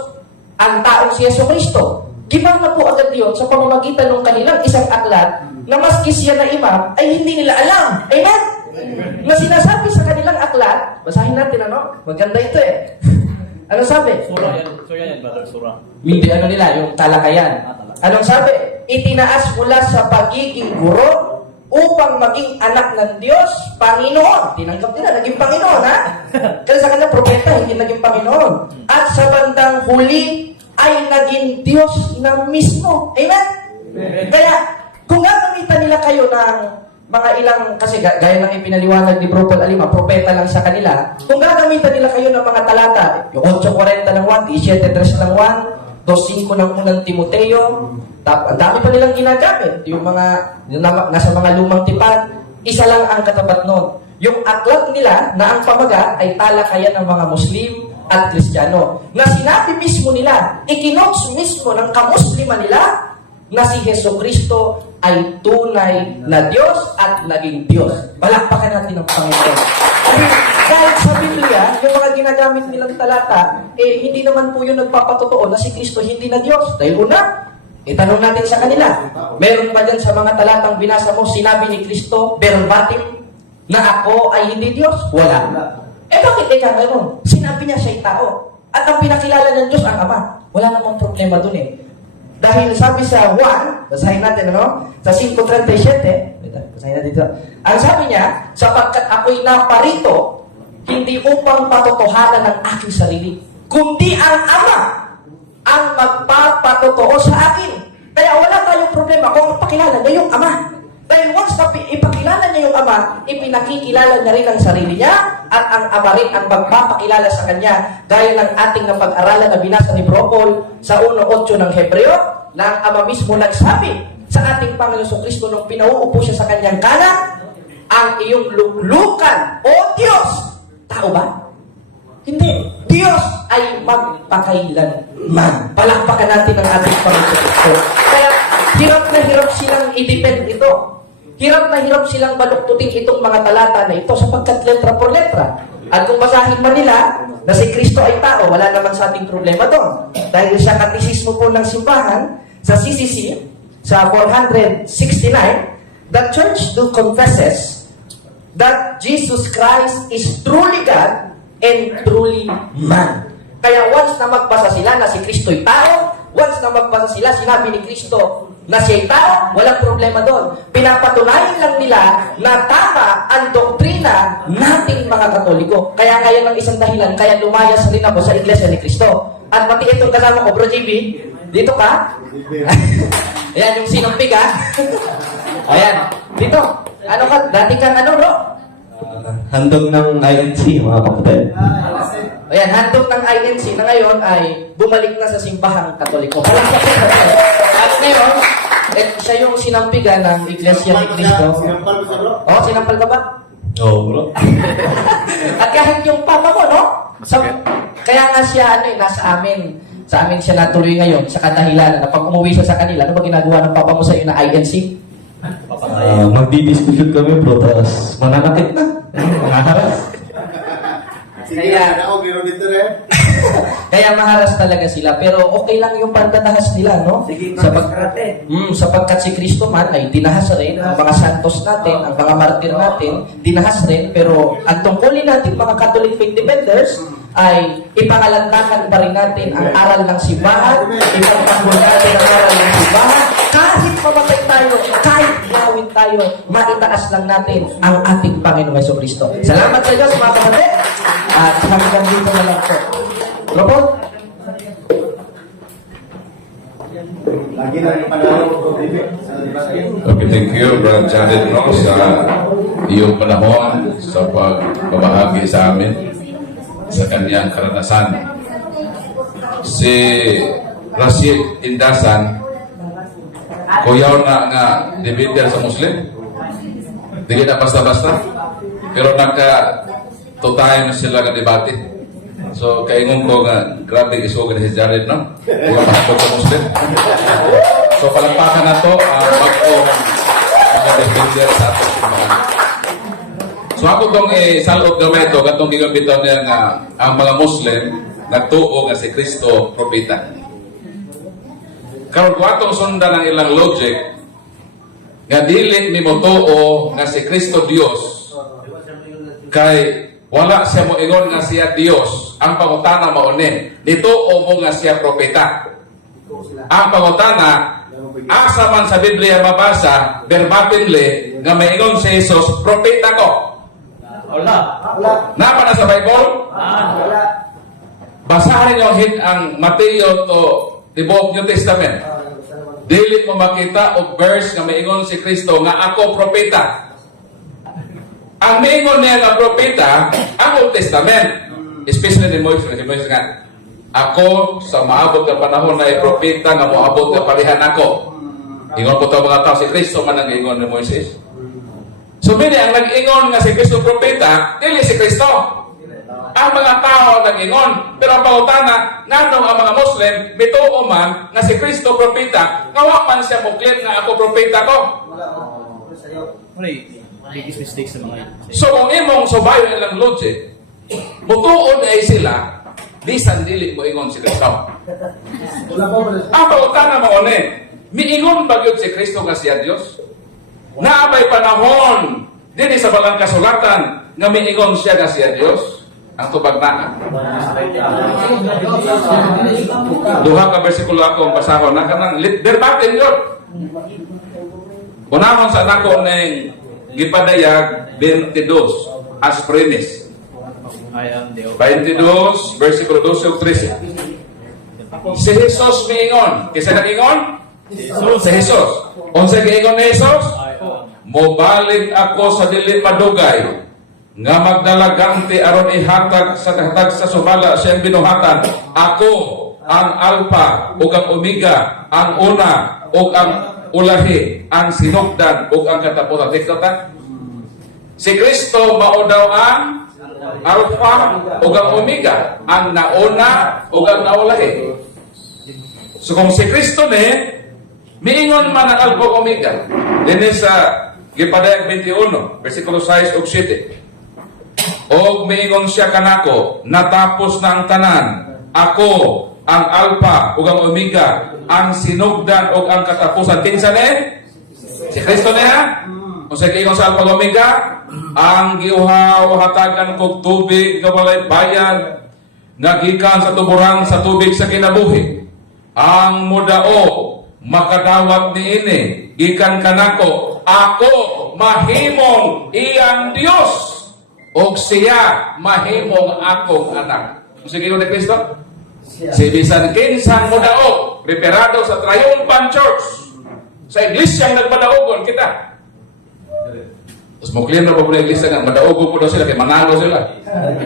ang taong si Yesu Kristo. Gimana po agad yun sa pamamagitan ng kanilang isang aklat na maski siya na imam ay hindi nila alam. Amen? Na sinasabi sa kanilang aklat, basahin natin maganda ito Ano sabi? Surah yan, brother, surah. Hindi nila, yung talakayan. Anong sabi? Itinaas mula sa pagiging guro upang maging anak ng Diyos, Panginoon. Tinanggap nila, naging Panginoon, ha? Kasi sa kanila, propeta, hindi naging Panginoon. At sa bandang huli, ay naging Diyos na mismo. Amen? Kaya, kung gagamitan nila kayo ng mga ilang, kasi gaya ng ipinaliwanag ni Bro Paul Alima, propeta lang sa kanila, kung gagamitan nila kayo ng mga talata, yung 8:40 ng 1, 17:3 ng 1, 2:5 ng unang Timoteo, ang dami pa nilang ginagamit, yung nasa mga lumang tipan, isa lang ang katapat nun. Yung aklat nila na ang pamaga ay talakayan ng mga Muslim at Kristiyano. Na sinabi mismo nila, ikinotes mismo ng kamuslima nila, na si Heso Kristo ay tunay na Diyos at naging Diyos. Balakpakan natin ang Panginoon. Kahit sa Biblia, yung mga ginagamit nilang talata, hindi naman po yun nagpapatotoo na si Kristo hindi na Diyos. Dahil una, itanong natin sa kanila, meron ba dyan sa mga talatang binasa mo, sinabi ni Kristo, verbatim, na ako ay hindi Diyos? Wala. Bakit ganun? Sinabi niya siya'y tao. At ang pinakilala ng Diyos, ang Ama. Wala namang problema dun Dahil sabi sa 1, basahin natin, Sa 5:37, basahin natin dito. Ang sabi niya, sapagkat ako'y naparito, hindi upang patotohanan ng aking sarili, kundi ang Ama ang magpapatotoo sa akin. Kaya wala tayong problema kung ipakilala niya yung Ama. Dahil once na ipakilala niya yung Ama, ipinakikilala niya rin ang sarili niya at ang Ama rin ang magpapakilala sa Kanya. Gaya ng ating napag-aralan na binasa ni Bro Paul sa 1:8 ng Hebreo, na ang Ama mismo nagsabi sa ating Panginoon Kristo nung pinauupo siya sa Kanyang kanan, ang iyong luklukan, O Diyos! Tao ba? Hindi. Diyos ay magpakailanman. Palakpakan natin ang ating Panginoon Kristo. Kaya, hirap na hirap silang i-depend ito. Hirap na hirap silang baluktutin itong mga talata na ito sapagkat letra por letra. At kung basahin man nila na si Kristo ay tao, wala naman sa ating problema doon. Dahil sa katisismo po ng simbahan, sa CCC, sa 469, the church do confesses that Jesus Christ is truly God and truly man. Kaya once na magbasa sila na si Kristo'y tao, once na magbasa sila, sinabi ni Kristo na siya'y tao, walang problema doon. Pinapatunayan lang nila na tama ang doktrina nating mga Katoliko. Kaya ngayon ang isang dahilan, kaya lumayas rin ako sa Iglesia ni Kristo. At pati itong kasama ko, Bro JB, dito ka? Ayan, yung sinampig ha? Ayan, dito. Ano ka? Dati kang ano, bro? Handog ng INC, mga kapatid. Ayan, handog ng INC na ngayon ay bumalik na sa simbahang Katoliko. At ngayon, siya yung sinampigan ng Iglesia ni Cristo. Sinampal mo siya, bro? Oh, sinampal ka ba? Oo, bro. At kahit yung papa mo, no? Kaya nga siya, nasa amin. Sa amin siya natuloy ngayon sa kadahilan na pag umuwi siya sa kanila, ano ba ginagawa ng papa mo sa iyo na INC? Magdi-discussion kami, bro, tapos mananakit na. Makaharas. Sige, Kaya- ako, meron dito rin. Kaya maharas talaga sila. Pero okay lang yung pagdadahas nila, no? Sapagkat si Kristo man ay dinahas rin, ang mga santos natin, ang mga martir natin, dinahas rin. Pero ang tungkulin natin, mga Catholic faith defenders, ay ipangalandakan pa rin natin ang aral ng simbahan, ipagtanggol natin ang aral ng simbahan, kahit mamatay tayo, kahit gawin tayo, maitaas lang natin ang ating Panginoong Jesucristo. Salamat sa Diyos, mga kapatid. At hanggang dito na lang po. Robot? Lagi na yung panahon ko, David. Sa debate. Okay, thank you, Brother Janet, no, sa iyong panahon sa pagbabahagi sa amin sa kanyang karanasan. Si Rashid Indasan, kuyaw na nga debater sa Muslim. Di na basta-basta. Pero nagka-tutayan na sila nga debate. So, kaingon ko nga, grabe isugan si Jared, no? Kuya pastor sa Muslim. So, palampakan na to, bago mga defender sa ating simbahan. So, ako itong salot gamay ito, katong gigamitan niya nga ang mga Muslim nagtuo nga si Kristo propeta. Karon kung atong sundan ang ilang logic, nga dili ni mo tuo nga si Kristo Dios, kay wala siya mo ingon nga siya Dios. Ang pangutana mauni, nituo mo nga siya propeta. Ang pangutana, asa man sa Biblia mabasa, verbatimly, nga may ingon si Jesus, propeta ko. Napa na sa Bible? Basahin nyo ang Mateo to the Book New Testament. Dili mo makita o verse nga may ingon si Kristo nga ako propeta. Ang may ingon niya nga propeta, ang Old Testament. Especially ni Moises. Si Moises nga, ako sa maabot nga panahon na propeta nga moabot nga parihan ako. Ingon po ito mga tao, si Kristo man ang ingon ni Moises. So, bini, ang nag-ingon nga si Kristo propeta, dili si Kristo. Ang mga tao nag-ingon. Pero ang pangutana, nganong ang mga Muslim, mituo man nga si Kristo propeta, ngawa man siya muklit nga ako propeta ko. Ano biggest mistake sa mga So, kung imong subayon nilang logic, mutuon ay sila, bisan dili mo ingon si Kristo. Ang pangutana mo ni, miingon ba yun si Kristo nga siya Diyos? Naabay panahon, dili sa balang kasulatan, nga miingon siya nga siya Diyos? Ang tubag na. Duha ka bersikulo ako ang basahon na kanang verbatim yun. Unahon sa nako ng gipadayag 22 as premise. I am the 22, versikulo 12 o 13. Si Jesus miingon. Kisa nag-ingon? Si Jesus. Unsa giingon ni Jesus? Mobalik ako sa dili madugay nga magdalagante aron ihatag sa sumala siyang binuhatan. Ako ang Alpha ug ang Omega, ang una ug ang ulahi, ang sinugdan ug ang katapusan. Tikta? Si Kristo mao daw ang Alpha ug ang Omega, ang nauna ug ang naulahi. So kung si Kristo ni miingon man ang Alpha ug Omega, dinhi sa Gipadayag 21, versikulo 6 ug 7. Og miingon siya kanako, natapos na ang tanan. Ako ang Alpha ug ang Omega, ang sinugdan ug ang katapusan. Kinsa ni? Si Kristo niya? Kung sa giingon sa Alpha ug Omega, ang giuhaw hatagan kog tubig nga walay bayad, nagikan sa tuburan sa tubig sa kinabuhi. Ang mudao makadawat niini gikan kanako, ako mahimong iyang Dios ug siya mahimong akong anak. Sige ni Kristo. Si bisan kinsang mudao preparado sa Triumphant Church sa iglesia nagpadaogon kita. Tapos muklim na po na iglesia nga madaogon po daw sila kay manalo sila.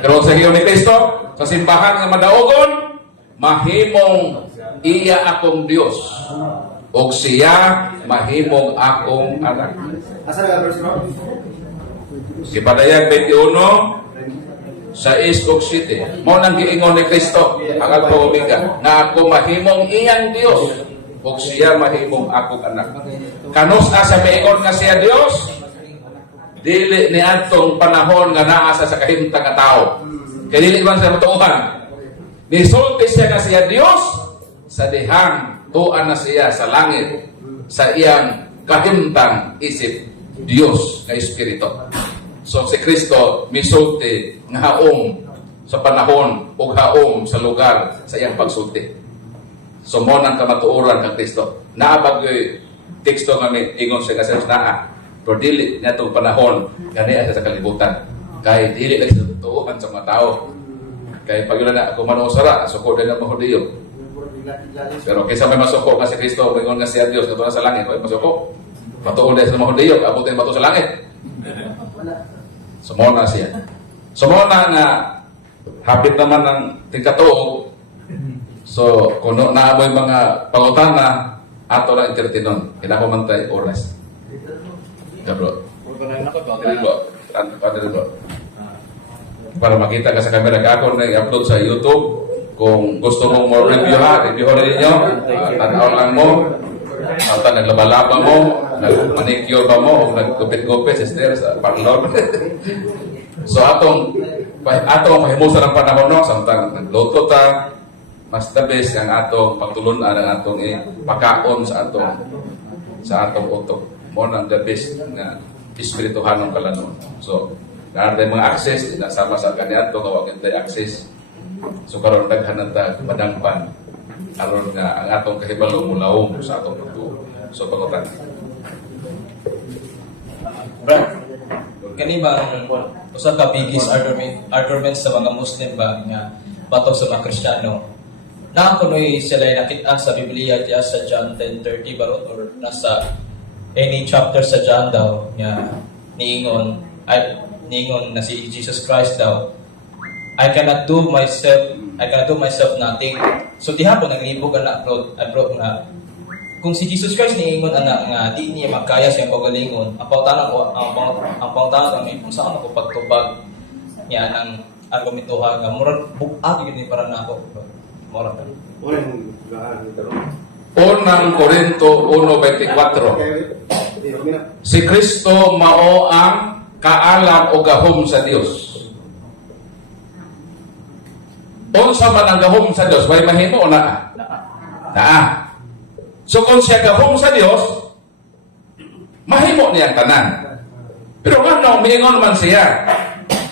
Pero sa hiyo ni Kristo, sa simbahan nga madaogon, mahimong iya akong Dios ug siya mahimong akong anak. Asa na verse no? Si Padayag 21 sa ug 7. Mao nang giingon ni Kristo ang Alpha Omega nga ako mahimong iyang Dios ug siya mahimong akong anak. Kanus sa miingon nga siya Dios, dili ni adtong panahon nga naa sa kahimtang nga tao. Kay dili man sa matuohan. Nisulti siya nga siya Dios sa dihang tuan na siya sa langit sa iyang kahimtang isip Dios nga Espiritu. So si Kristo misulti nga haom sa panahon ug haom sa lugar sa iyang pagsulti. So mo nang kamatuoran kang Kristo. Naabag teksto nga ingon siya nga sa naa. Pero dili na itong panahon kaniya sa kalibutan. Kaya dili lang sa tutuan sa mga tao. Kaya pag yun na ako manusara, suko din ang mahudiyo. Pero kaysa may masuko nga si Kristo, mayroon nga siya Diyos, natuwa sa langit, may masuko. Matuon din sa mahudiyo, abutin bato sa langit. Sumona siya. Sumona nga, hapit naman ng tingkatuog. So, kung naamoy mga pangutana, ato na intertinon. Kinakumantay oras. Bro. Dili bro. Dili bro. Para makita ka sa camera kako na i-upload sa YouTube. Kung gusto mong mo review review rin ninyo. Tanaw lang mo. At naglaba-laba mo, nag-manicure ba mo, o nag-gupit-gupit, sister, sa parlor. So atong pahimusa ng panahon no, samtang nagluto ta, mas the best ang atong pagtulunan ang atong pagkaon sa atong utok. Mo nang the best nga espirituhanong kalanon. So, naara tayong mga access, nasama sa kanyan ito, kawagin tayo access. So, karon daghan ta madangpan. Aron nga ang atong kahibalo mulawong sa atong pagtuo. So, pangutan. Brad, kani ba usa ka biggest argument sa mga Muslim ba nga batok sa mga Kristiyano? Na kunoy sila nakita sa Biblia diya sa John 10:30 barot or nasa any chapter sa John daw nga niingon na si Jesus Christ daw, I cannot do myself nothing. So diha po naglibog na abroad nga kung si Jesus Christ niingon ana nga di niya magkaya siyang pagalingon, ang pautanan kami kung saan ako pagtubag niya ang argumentuhan nga murag bug-ag yun ni para nako. Murag. Unang Korinto 1:24. Si Kristo mao ang kaalam o gahom sa Dios. Unsa man ang gahom sa Dios, way mahimo o naa? Naa. So kung siya gahom sa Dios, mahimo niya ang tanan. Pero ano, miingon man siya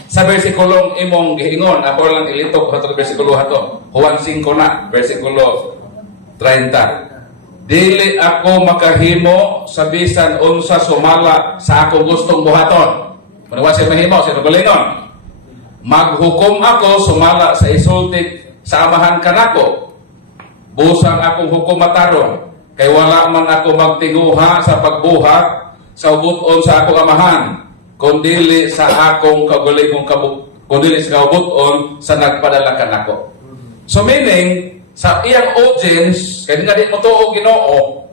sa versikulong imong giingon, ako lang ilitok sa bersikulo hato. Juan 5 na, versikulo 30. Dili ako makahimo sa bisan unsa sumala sa akong gustong buhaton. Manawa siya mahimo, siya nagalingon. Maghukom ako sumala sa isultik sa amahan kanako. Busang akong hukumataron. Kay wala man ako magtinguha sa pagbuhat sa ubuton sa akong amahan. Kundili sa akong kundili sa kaubuton sa nagpadala kanako. So meaning, sa iyang audience, kaya nga di mo ito o Ginoo,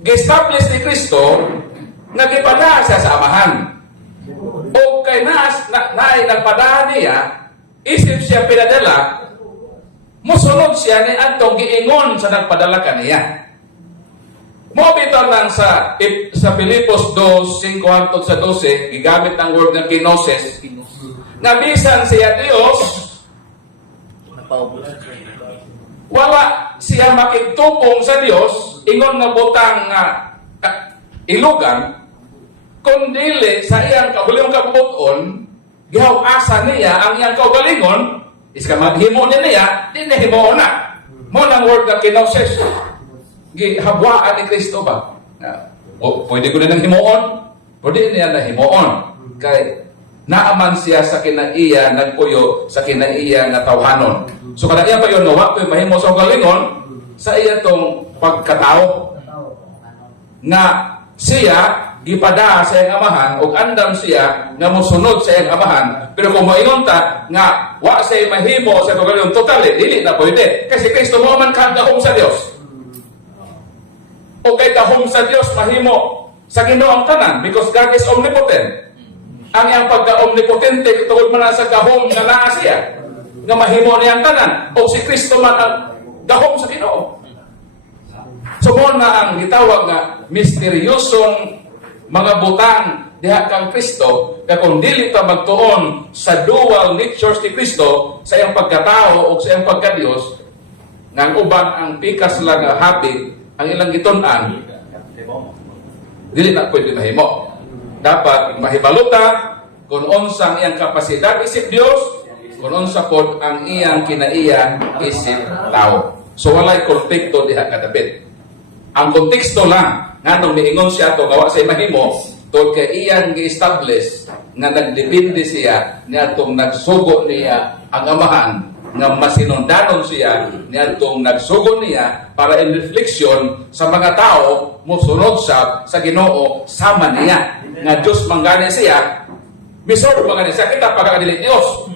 gi-establish ni Kristo, nagipada siya sa amahan. O kay nagpadahan niya, isip siya pinadala, musunod siya ni Antong giingon sa nagpadala kaniya. Mo bitaw lang sa Filipos 2:5 sa 12, gigamit ng word ng kinosis, nga bisan siya Dios, wala siya makitupong sa Dios, ingon nga butang ilugan, kundili sa iyang kabuliong kabubuton, gihaw-asa niya ang iyang kaugalingon, Iska maghimo din niya, di na himo na. Mo nang word nga kinoses. Gihabwaan ni Kristo ba? O pwede ko na nang himuon? Pwede niya na himuon. Kay naaman siya sa kinaiya nagpuyo sa kinaiya nga tawhanon. So kada iya pa yun nawa ko mahimo sa galingon sa iya tong pagkatao nga siya gipada sa iyang amahan ug andam siya nga mosunod sa iyang amahan, pero kung moingon ta nga wa say mahimo sa galingon totally dili na pwede kasi Kristo mo man kagahom sa Dios. O kay kahom sa Dios mahimo sa Ginoo ang tanan because God is omnipotent. Ang iyang pagka-omnipotente tungod man sa gahom nga naa siya nga mahimo niya ang tanan o si Kristo man ang gahom sa Ginoo. So mo na ang gitawag nga misteryosong mga butang diha kang Kristo kaya kung dili ta magtuon sa dual natures ni Kristo sa iyang pagkatao o sa iyang pagka-Dios nga ang uban ang pikas lang nga habit ang ilang gitun-an dili na pwede mahimo. Dapat mahibaluta kung unsang iyang kapasidad isip Dios, kung unsa pod ang iyang kinaiya isip tao. So walay konteksto diha kadapit. Ang konteksto lang nganong miingon siya to gawa sa mahimo tod kay iyang gi-establish nga nagdepende siya niadtong nagsugo niya ang amahan nga masinundanon siya niadtong nagsugo niya para in reflection sa mga tao mosunod sa Ginoo sama niya nga Dios manggani siya misor manggani siya kita pagkadili Dios.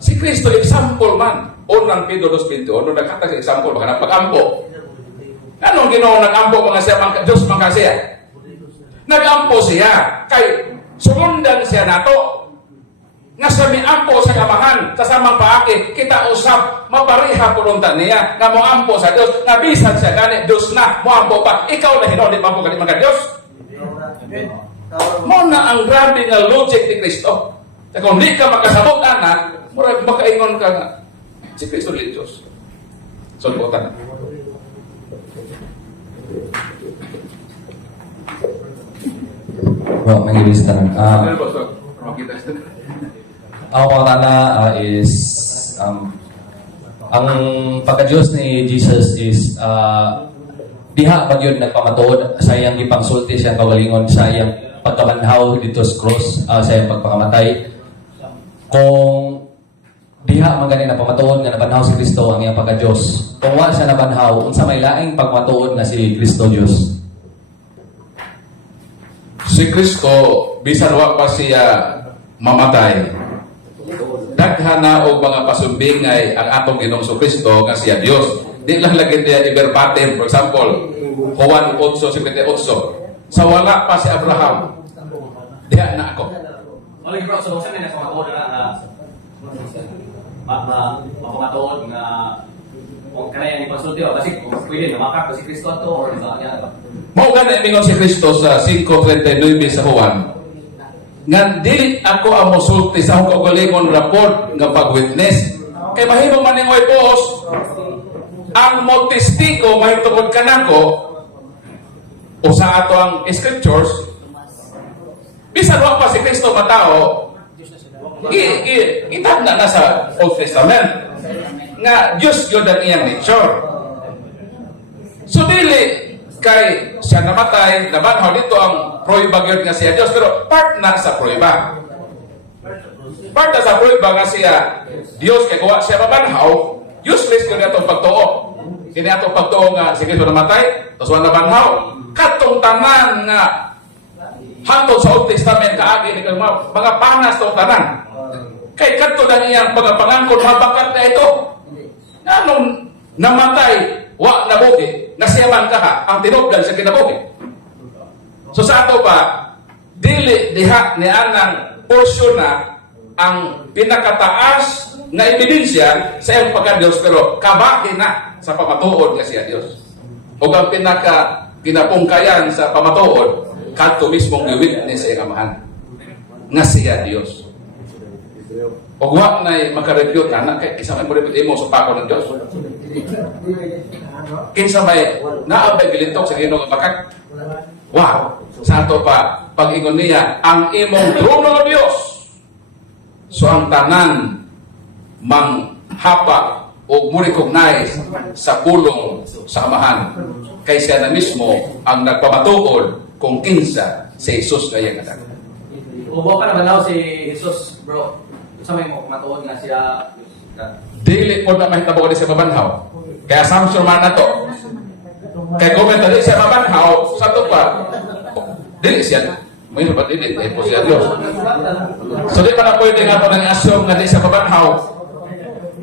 Si Kristo example man unang Pedro 2:21 nagkatag sa example baka pag-ampo. Anong Ginoo nag-ampo mga siya Dios mangka siya? Nag-ampo siya kay sumundan siya nato. Nga sa miampo sa kamahan kasamang paaki kita usap mapariha kuluntan niya nga moampo sa Dios nga bisan siya gani Dios na moampo pa ikaw na hinuli moampo gani mga Dios. Mo na ang grabe nga logic ni Kristo. Kung di ka makasabot anak, murag makaingon ka nga si Kristo li Dios. Sulbutan. Well, mangilis tanong. Ako pangtana is ang pagka-Diyos ni Jesus is diha pag yun nagpamatuod sa iyang ipangsulti siyang kawalingon sa iyang pagkamanhaw dito sa cross sa iyang pagpakamatay. Kung diha man gani napamatuod nga nabanhaw si Kristo ang iyang pagka-Diyos. Kung wa siya nabanhaw, unsa may laing pagmatuod na si Kristo Diyos? Si Kristo bisan wa pa siya mamatay. Daghan na og mga pasumbingay ang atong Ginoong Kristo nga siya Dios. Di lang lagi niya iberbatim. For example, Juan 8:58. Sa wala pa si Abraham, diha na ako. Maling bro, so saan na pamatuod na mapamatuod na kung kaya ni konsulti o kasi kung pwede na makak si Kristo to or sa kanya ba? Mao gani mingon si Kristo sa 5:39 sa Juan. Nga di ako ang mosulti sa akong kaugalingon raport nga pag-witness. Kay mahimo man ningoy boss, ang motistigo mahitungod kanako o sa ato ang scriptures, bisan wa pa si Kristo matao, itagna na sa Old Testament nga Diyos yun ang iyang nature. So dili kay siya namatay, nabanhaw dito ang proiba gyud nga siya Dios, pero part na sa proiba. Part na sa proiba nga siya Dios kay kuwa siya mabanhaw, useless gyud atong pagtuo. Kini atong pagtuo nga si Kristo namatay, tapos wa nabanhaw. Katong tanan nga hangtod sa Old Testament kaagi ni mga panas tong tanan. Kay kadto lang iyang mga pangangkon mabakat na ito. Anong namatay wa nabuhi nga siya man kaha ang tinubdan sa kinabuhi. So sa ato pa dili diha ni anang portion na ang pinakataas na ebidensya sa iyang pagka-Dios pero kabahin na sa pamatuod nga siya Dios. O ang pinaka ginapungkayan sa pamatuod kadto mismong gi-witness sa iyang amahan nga siya Dios. O wa na makarepute anak kay kisa may repute mo sa pako ng Dios. Kinsa may naabay gilintok sa Ginoo nga bakak. Wow, sa ato pa pag-ingon niya ang imong trono nga Dios. So ang tanan manghapa o mo-recognize sa pulong sa amahan. Kay siya na mismo ang nagpamatuod kung kinsa si Jesus kaya nga. Ubo ka naman daw si Jesus, bro. Sa may mo matuod nga siya. Dili po na mahitabo ko sa mabanhaw. Kaya assumption man na to. Kaya komentary siya mabanhaw, sa to pa, dili siya. May ba dili? Dahil po siya Diyos. So di pa na pwede nga po nang assume nga di siya mabanhaw.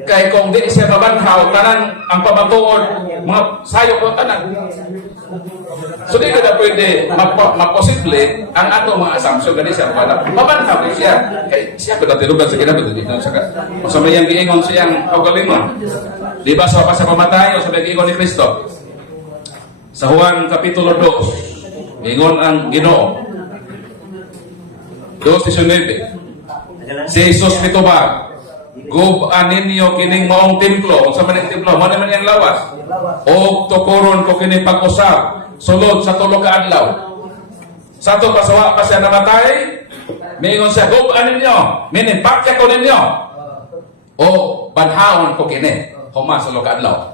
Kaya kung di siya mabanhaw, tanan ang pamatuod, mga sayo ko tanan. So di ka na pwede maposible ang ato mga assumption nga di siya mabanhaw siya. Kaya siya ko na tinugan sa kinabuhi dito. Sa may yang giingon siyang kaugalingon. Di ba sa pamatay o sa may giingon ni Kristo? Sa Juan Kapitulo 2, giingon ang Ginoo. 2:19. Si Jesus mitubag, gub-an ninyo kining maong templo, sa maning templo, mo naman yung lawas. O tukuron ko kining pag-usap, sulod sa tulo ka adlaw. Sa to pasawa pa siya namatay, mingon siya, gub-an ninyo, minipakya ko ninyo. O banhawon ko kini, huma sa tulo ka adlaw.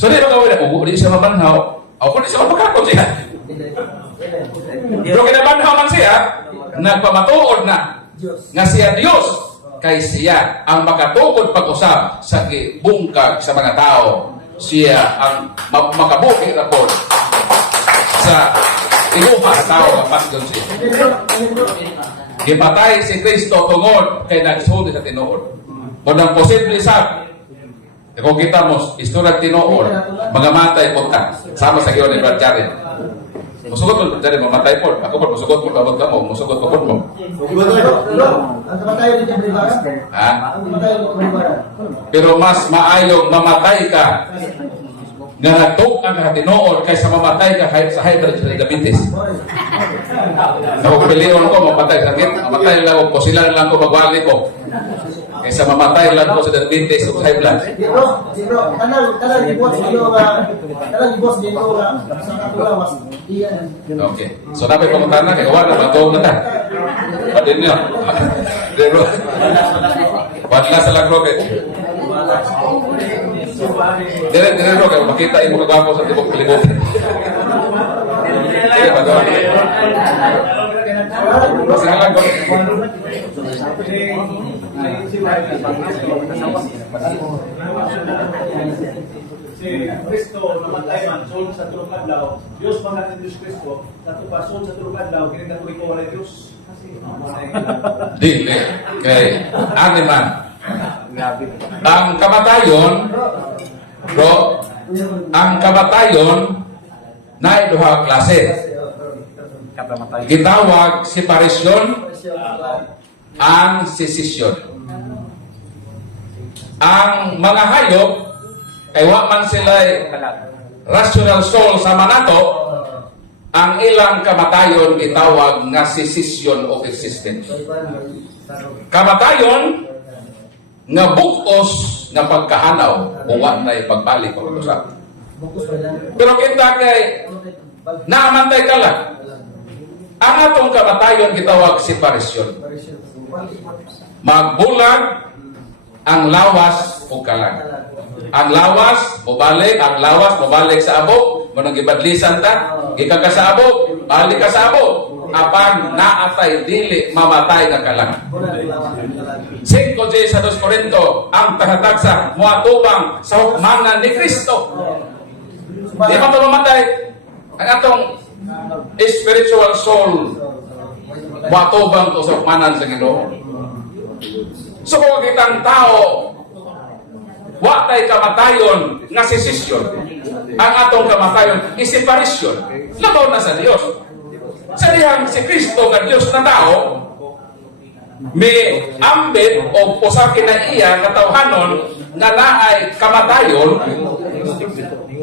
So di ba gawin ako, di siya mabanhaw, ako di siya mapagkakot siya. Pero kinabanhaw man siya, nagpamatuod na nga siya Diyos, kay siya ang makatukod pag-usap sa bungkag sa mga tao. Siya ang makabuhi na po sa iluha sa tao ng pasyon siya. Gipatay si Kristo tungod kay nagsulti sa tinuod. Kung ang posible sa kung kita mo, istorya tinuod, mga matay po ta, sama sa giyon ni Brad Jared. Musugot mo, Jared, mamatay po. Ako po, musugot mo, kabot ka mo, musugot po mo. Ang kamatayan dito ng Ribara? Ha? Ang kamatayan dito ng Ribara? Pero mas maayong mamatay ka nga nagtukan ka tinuod kaysa mamatay ka sa high blood diabetes. Napagpiliwan ko, mapatay sakit, mamatay lang ko, sila lang ko magwali ko. Kaysa mamatay lang ko sa diabetes o high blood. Bro, kanang ibot dito sa katulawas. Okay. So dapat pumunta na, kaya wala, matawag na ta. Padin niyo. Pero, wadla sa lang rocket. Dire rocket, makita yung mga gapo sa tibok pilibuti. Dire, matawag na. Sige lang, rocket. Si Kristo namatay man sul sa tulong adlaw. Dios man natin Dios Kristo, natupason sa tulong adlaw kini na ko wala Dios. Dili. Kay animan. Ang kamatayon, bro, ang kamatayon na duha klase. Gitawag separasyon, ang sesisyon. Ang mga hayop kay wa man sila rational soul sa manato, ang ilang kamatayon gitawag nga cessation of existence. Kamatayon nga bukos nga pagkahanaw o wa na pagbalik o usap. Pero kita kay naamantay ka lang. Ang atong kamatayon gitawag separasyon. Magbulag ang lawas o kalang. Ang lawas mobalik sa abog, manang gibadlisan ta, gikan ka sa abog, balik ka sa abog, apan naatay dili mamatay nga kalang. 5 sa 2 Corinto, ang tahatagsa muatubang sa hukmanan ni Kristo. Di ba mamatay ang atong spiritual soul muatubang to sa hukmanan sa Ginoo. So kung kitang tao wa tay kamatayon nga sesisyon, ang atong kamatayon is separation. Labaw na sa Dios. Sa dihang si Kristo nga Dios na tao, may ambit o usakin na iya nga tawhanon nga naay kamatayon,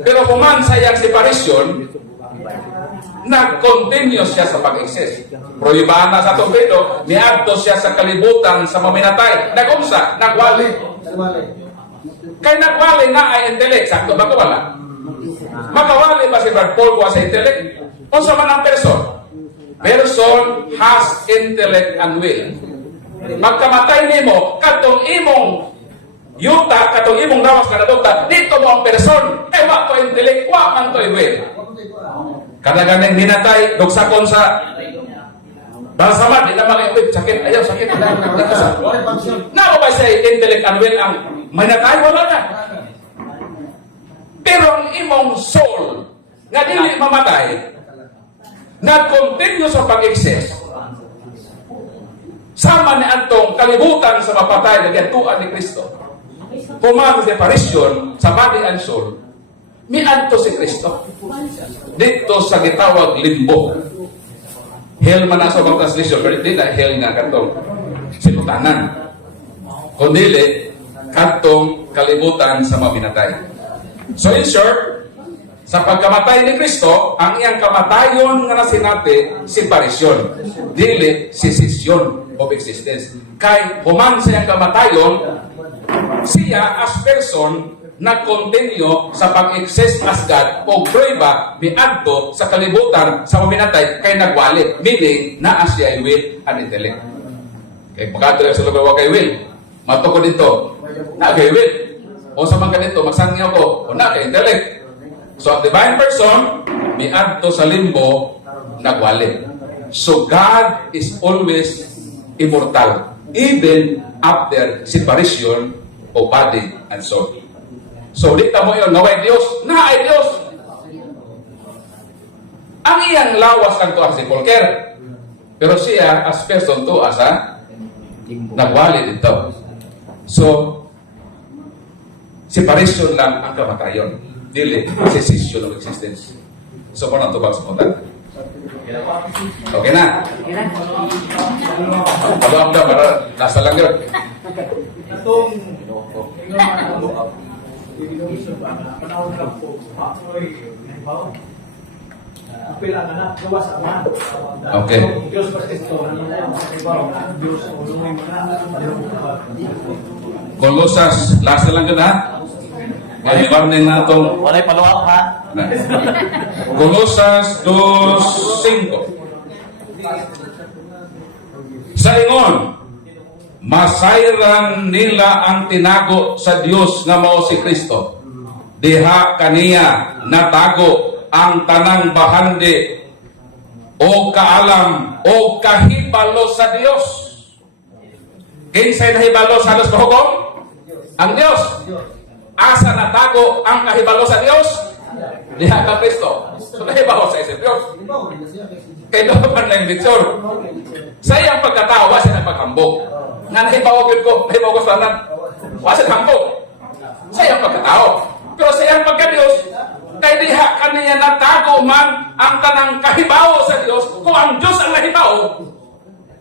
pero kuman sa iyang separation, nag-continue siya sa pag-exist. Prohibahan na sa torpedo, niadto siya sa kalibutan sa maminatay. Nag-umsa, nagwali. Kay nagwali na ay intellect, sakto ba ko wala? Makawali ba si Brad Paul kuha sa intellect? O sa man ang person? Person has intellect and will. Magkamatay nimo, katong imong yuta katong imong lawas kada dugta dito mo ang person kay wa to intellect wa man to will. Kada ganang minatay dugsakon sa balsamat di na makikip sakit ayaw sakit na ba sa intellect and will ang minatay wala na. Pero ang imong soul nga dili mamatay nag-continue sa pag-exist sama ni antong kalibutan sa mapatay na gatuan ni Kristo. Kumang separation sa body and soul, miadto si Kristo. Dito sa gitawag limbo. Hell man sa mga translation, pero di na hell nga katong silutanan. Kundili, katong kalibutan sa mabinatay. So in short, sa pagkamatay ni Kristo, ang iyang kamatayon nga nasinati, separation. Dili, cessation of existence. Kay human sa iyang kamatayon, siya as person nag-continue sa pag-exist as God o prueba miadto sa kalibutan sa maminatay kay nagwalit. Meaning, na siya ay will and intellect. Kay pagkatuloy sa lugar kay will. Mato ko dito, na kay will. O sa mga ganito, magsangyaw ko, o na kay intellect. So, ang divine person, miadto sa limbo, nagwalit. So, God is always immortal. Even after separation of body and soul. So, di mo yun, naway Diyos, na ay Diyos. Ang iyang lawas ang to si Volker. Pero siya, as person to, as nagwali dito. So, separation lang ang kamatayon. Dili, cessation of existence. So, kung ang tubag sa punta. Okay na? Pag-aam na, para nasa lang yun. Itong panahon lang po, apil ang anak, gawas ang anak. Okay. Diyos Kristo, Diyos, ulungin mo na, Kolosas, lasa lang yun ha? May warning na itong Walay paluwak ha. Kolosas 2:5. Sa ingon, masayran nila ang tinago sa Dios nga mao si Kristo. Diha kaniya natago ang tanang bahandi o kaalam o kahibalo sa Dios. Kinsay nahibalo sa halos kahukom? Ang Dios. Asa natago ang kahibalo sa Dios? Diha ka Kristo. So nahibalo sa isip Dios. Kaya doon pa na yung picture. Sa iyang pagkatawa, siya nagpaghambog. Nga nahibawag ko sa anak. Wasa hambog. Sa iyang pagkatao. Pero sa iyang pagka-Diyos, kay diha kaniya natago man ang tanang kahibawo sa Diyos, kung ang Diyos ang nahibawo,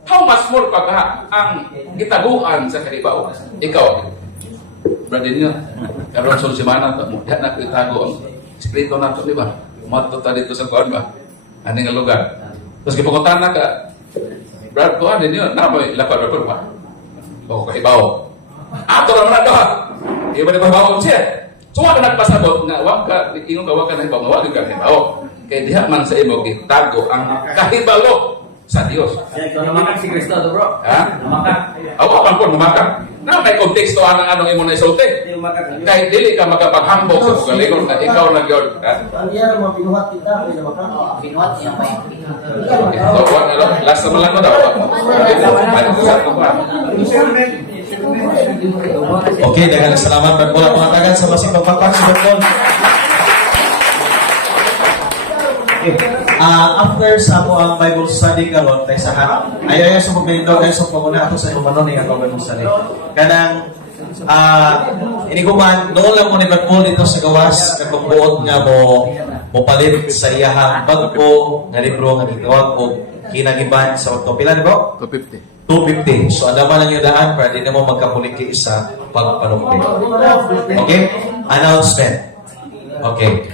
how much more pagka ang itaguan sa kahibawo? Ikaw, brother niyo, karon sa simana to, diha na ko itago ang spirito nato, di ba? Umato ta dito sa kuan ba? Ani nga lugar. Tapos gipukutan na ka, brad ko, ano niyo, namoy lapar pa. O kahibawo. Ato ra man doha. Di ba nababaw siya? So wag ka nagpasabot nga wag ka ingon ka wag ka nahibaw, wag ka nahibaw. Kay diha man sa imo gitago ang kahibalo sa Dios. Namakak si Kristo to, bro. Ha? Namakak. Awa pa po namakak. Na may konteksto anong imo na isulti. Kay dili ka makapaghambog sa kagalingon na ikaw na gyud. Ang iya mga pinuhat kita, pinamakak. Pinuhat niya pa So wag last naman lang ko daw. Okay, daghang salamat pagbulat mga tagan sa masing pagpapakasyon. After sa mo ang Bible study karon tay sa ayaw sa pagmendo guys sa pamuna ato sa humano ni ang Bible study. Kanang iniguman noon lang mo ni Bible dito sa gawas kag buot nga mo palit sa iyahang bagko nga libro nga gitawag og kinagiban sa auto pila ni bro? 250. So adaman ang daan para di na mo magkapuliki sa pagpanukli. Okay? Announcement. Okay.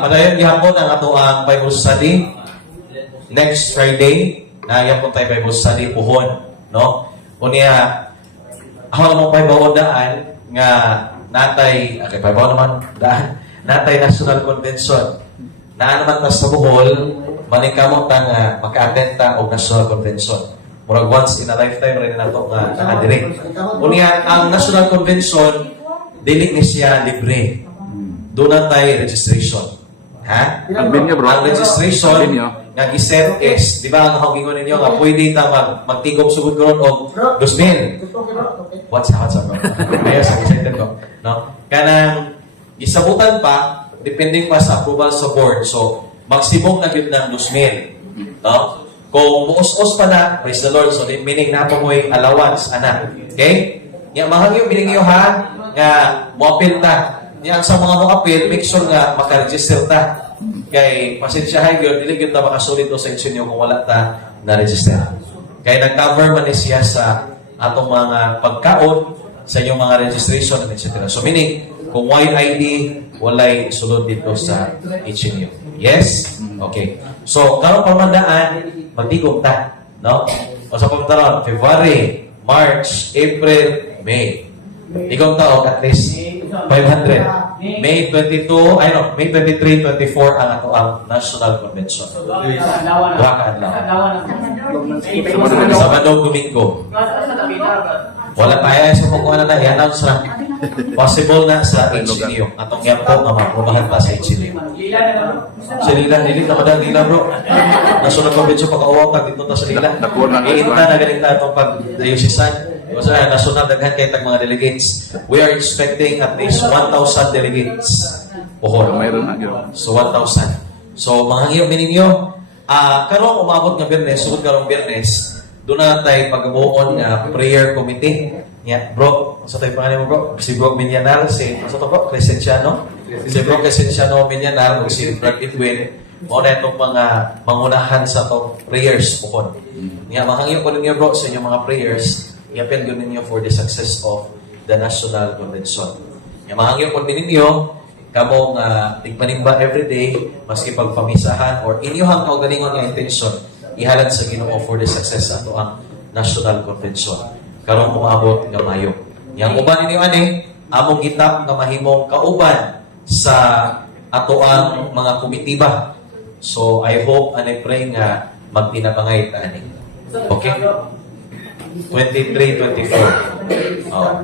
Padayon gihapon ang ato ang Bible study next Friday. Nagyapon tayo Bible study puhon, no? Unya ako naman pa'y bawon daan nga natay, okay, pa'y bawon naman daan natay National Convention. Naan naman ta sa Bohol, manikamot ta nga maka-attend ta og National Convention. murag once in a lifetime rin na ito nga nakadiri. Unya, ang National Convention, dili ni siya libre. Doon na tayo registration. Ha? Ang registration nga giset is, di ba ang hagingon ninyo nga pwede ta magtigom sugod karon og 2,000. What's up, bro? Kaya sa excited ko. No? Kanang isabutan pa, depending pa sa approval sa board. So, maximum na gyud ng 2,000. No? Kung muus-us pa na, praise the Lord, so meaning na po mo'y allowance, anak. Okay? Nga, mahangyo, meaning nyo ha, nga, muapil ta. Nga, sa mga muapil, make sure nga makaregister ta. Kay, pasensyahay yun, dili yun ta makasulit o sa inyo kung wala ta na-register. Kaya nag-cover man siya sa atong mga pagkaon, sa inyong mga registration, etc. So, meaning, kung white ID, walay sulod dito sa HNU. Yes? Okay. So, karong pamandaan, magtigom ta. No? O sa pamataron, February, March, April, May. Tigom ta o at least 500. May 22, May 23, 24 ang ato ang National Convention. Duha ka adlaw. Sabado, Domingo. Wala pa yan sa kung ano na i-announce na possible na sa HCU. Atong yan po na maprobahan pa sa HCU. Sa Lila, hindi na madang Lila bro. Nasunod convention pagkawang tag dito sa Lila. Iinta na ganit tayo itong pag-diocesane. Kasi nasunod daghan kayo tag mga delegates. We are expecting at least 1,000 delegates. Pohon. So 1,000. So mga hangyo meninyo, karong umabot nga Biyernes, sugod karong Biyernes, doon na tayo pag-umuon nga prayer committee. Yeah, bro, sa tayo pangalan mo bro? Si Bro Milyanar, si bro? Crescenciano? Si Bro Crescenciano Milyanar, o si Brad Edwin, muna itong mga mangunahan sa itong prayers po. Yeah, mahangyo ko ninyo bro sa inyong mga prayers, i-appel ko ninyo for the success of the National Convention. Yeah, mahangyo ko ninyo, kamong tigpanimba everyday, maski pagpamisahan, or inyong kaugalingon nga intention, ihalad sa Ginoo for the success ato ang National Convention. Karong umabot nga Mayo. Yang uban ninyo ani, among gitap nga mahimong kauban sa ato ang mga komitiba. So I hope and I pray nga magtinabangay ta ani. Okay? 23, 24. Oh.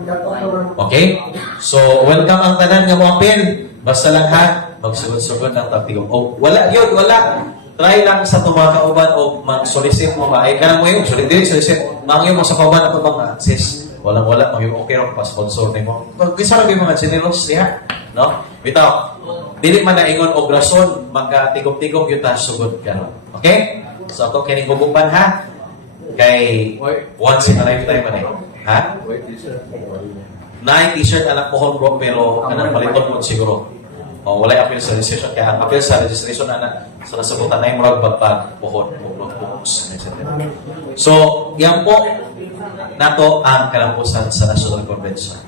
Okay? So welcome ang tanan nga moapil. Basta lang ha, magsugod-sugod ng tagtigom. Oh, wala yun, wala. Try lang sa mga kauban o mag-solicit mo ba? Ay, kanang mo yun, solicit. Mga mo sa kauban ako mga sis. Walang-wala, mag okay rin pa-sponsor na mo. Kisa lang yung mga generous niya. No? Bitaw, dili man na ingon o rason, magka-tigom-tigom yung sugod ka. Okay? So, ako kinigugupan ha? Kay once in a lifetime man eh. Ha? Na t-shirt anak mo bro, pero kanang paliton mo siguro. O, wala appeal sa registration. Kaya ang appeal sa registration na sa nasabutan na yung murag bagpag, puhon, books, etc. So, yan po nato ang kalampusan sa National Convention.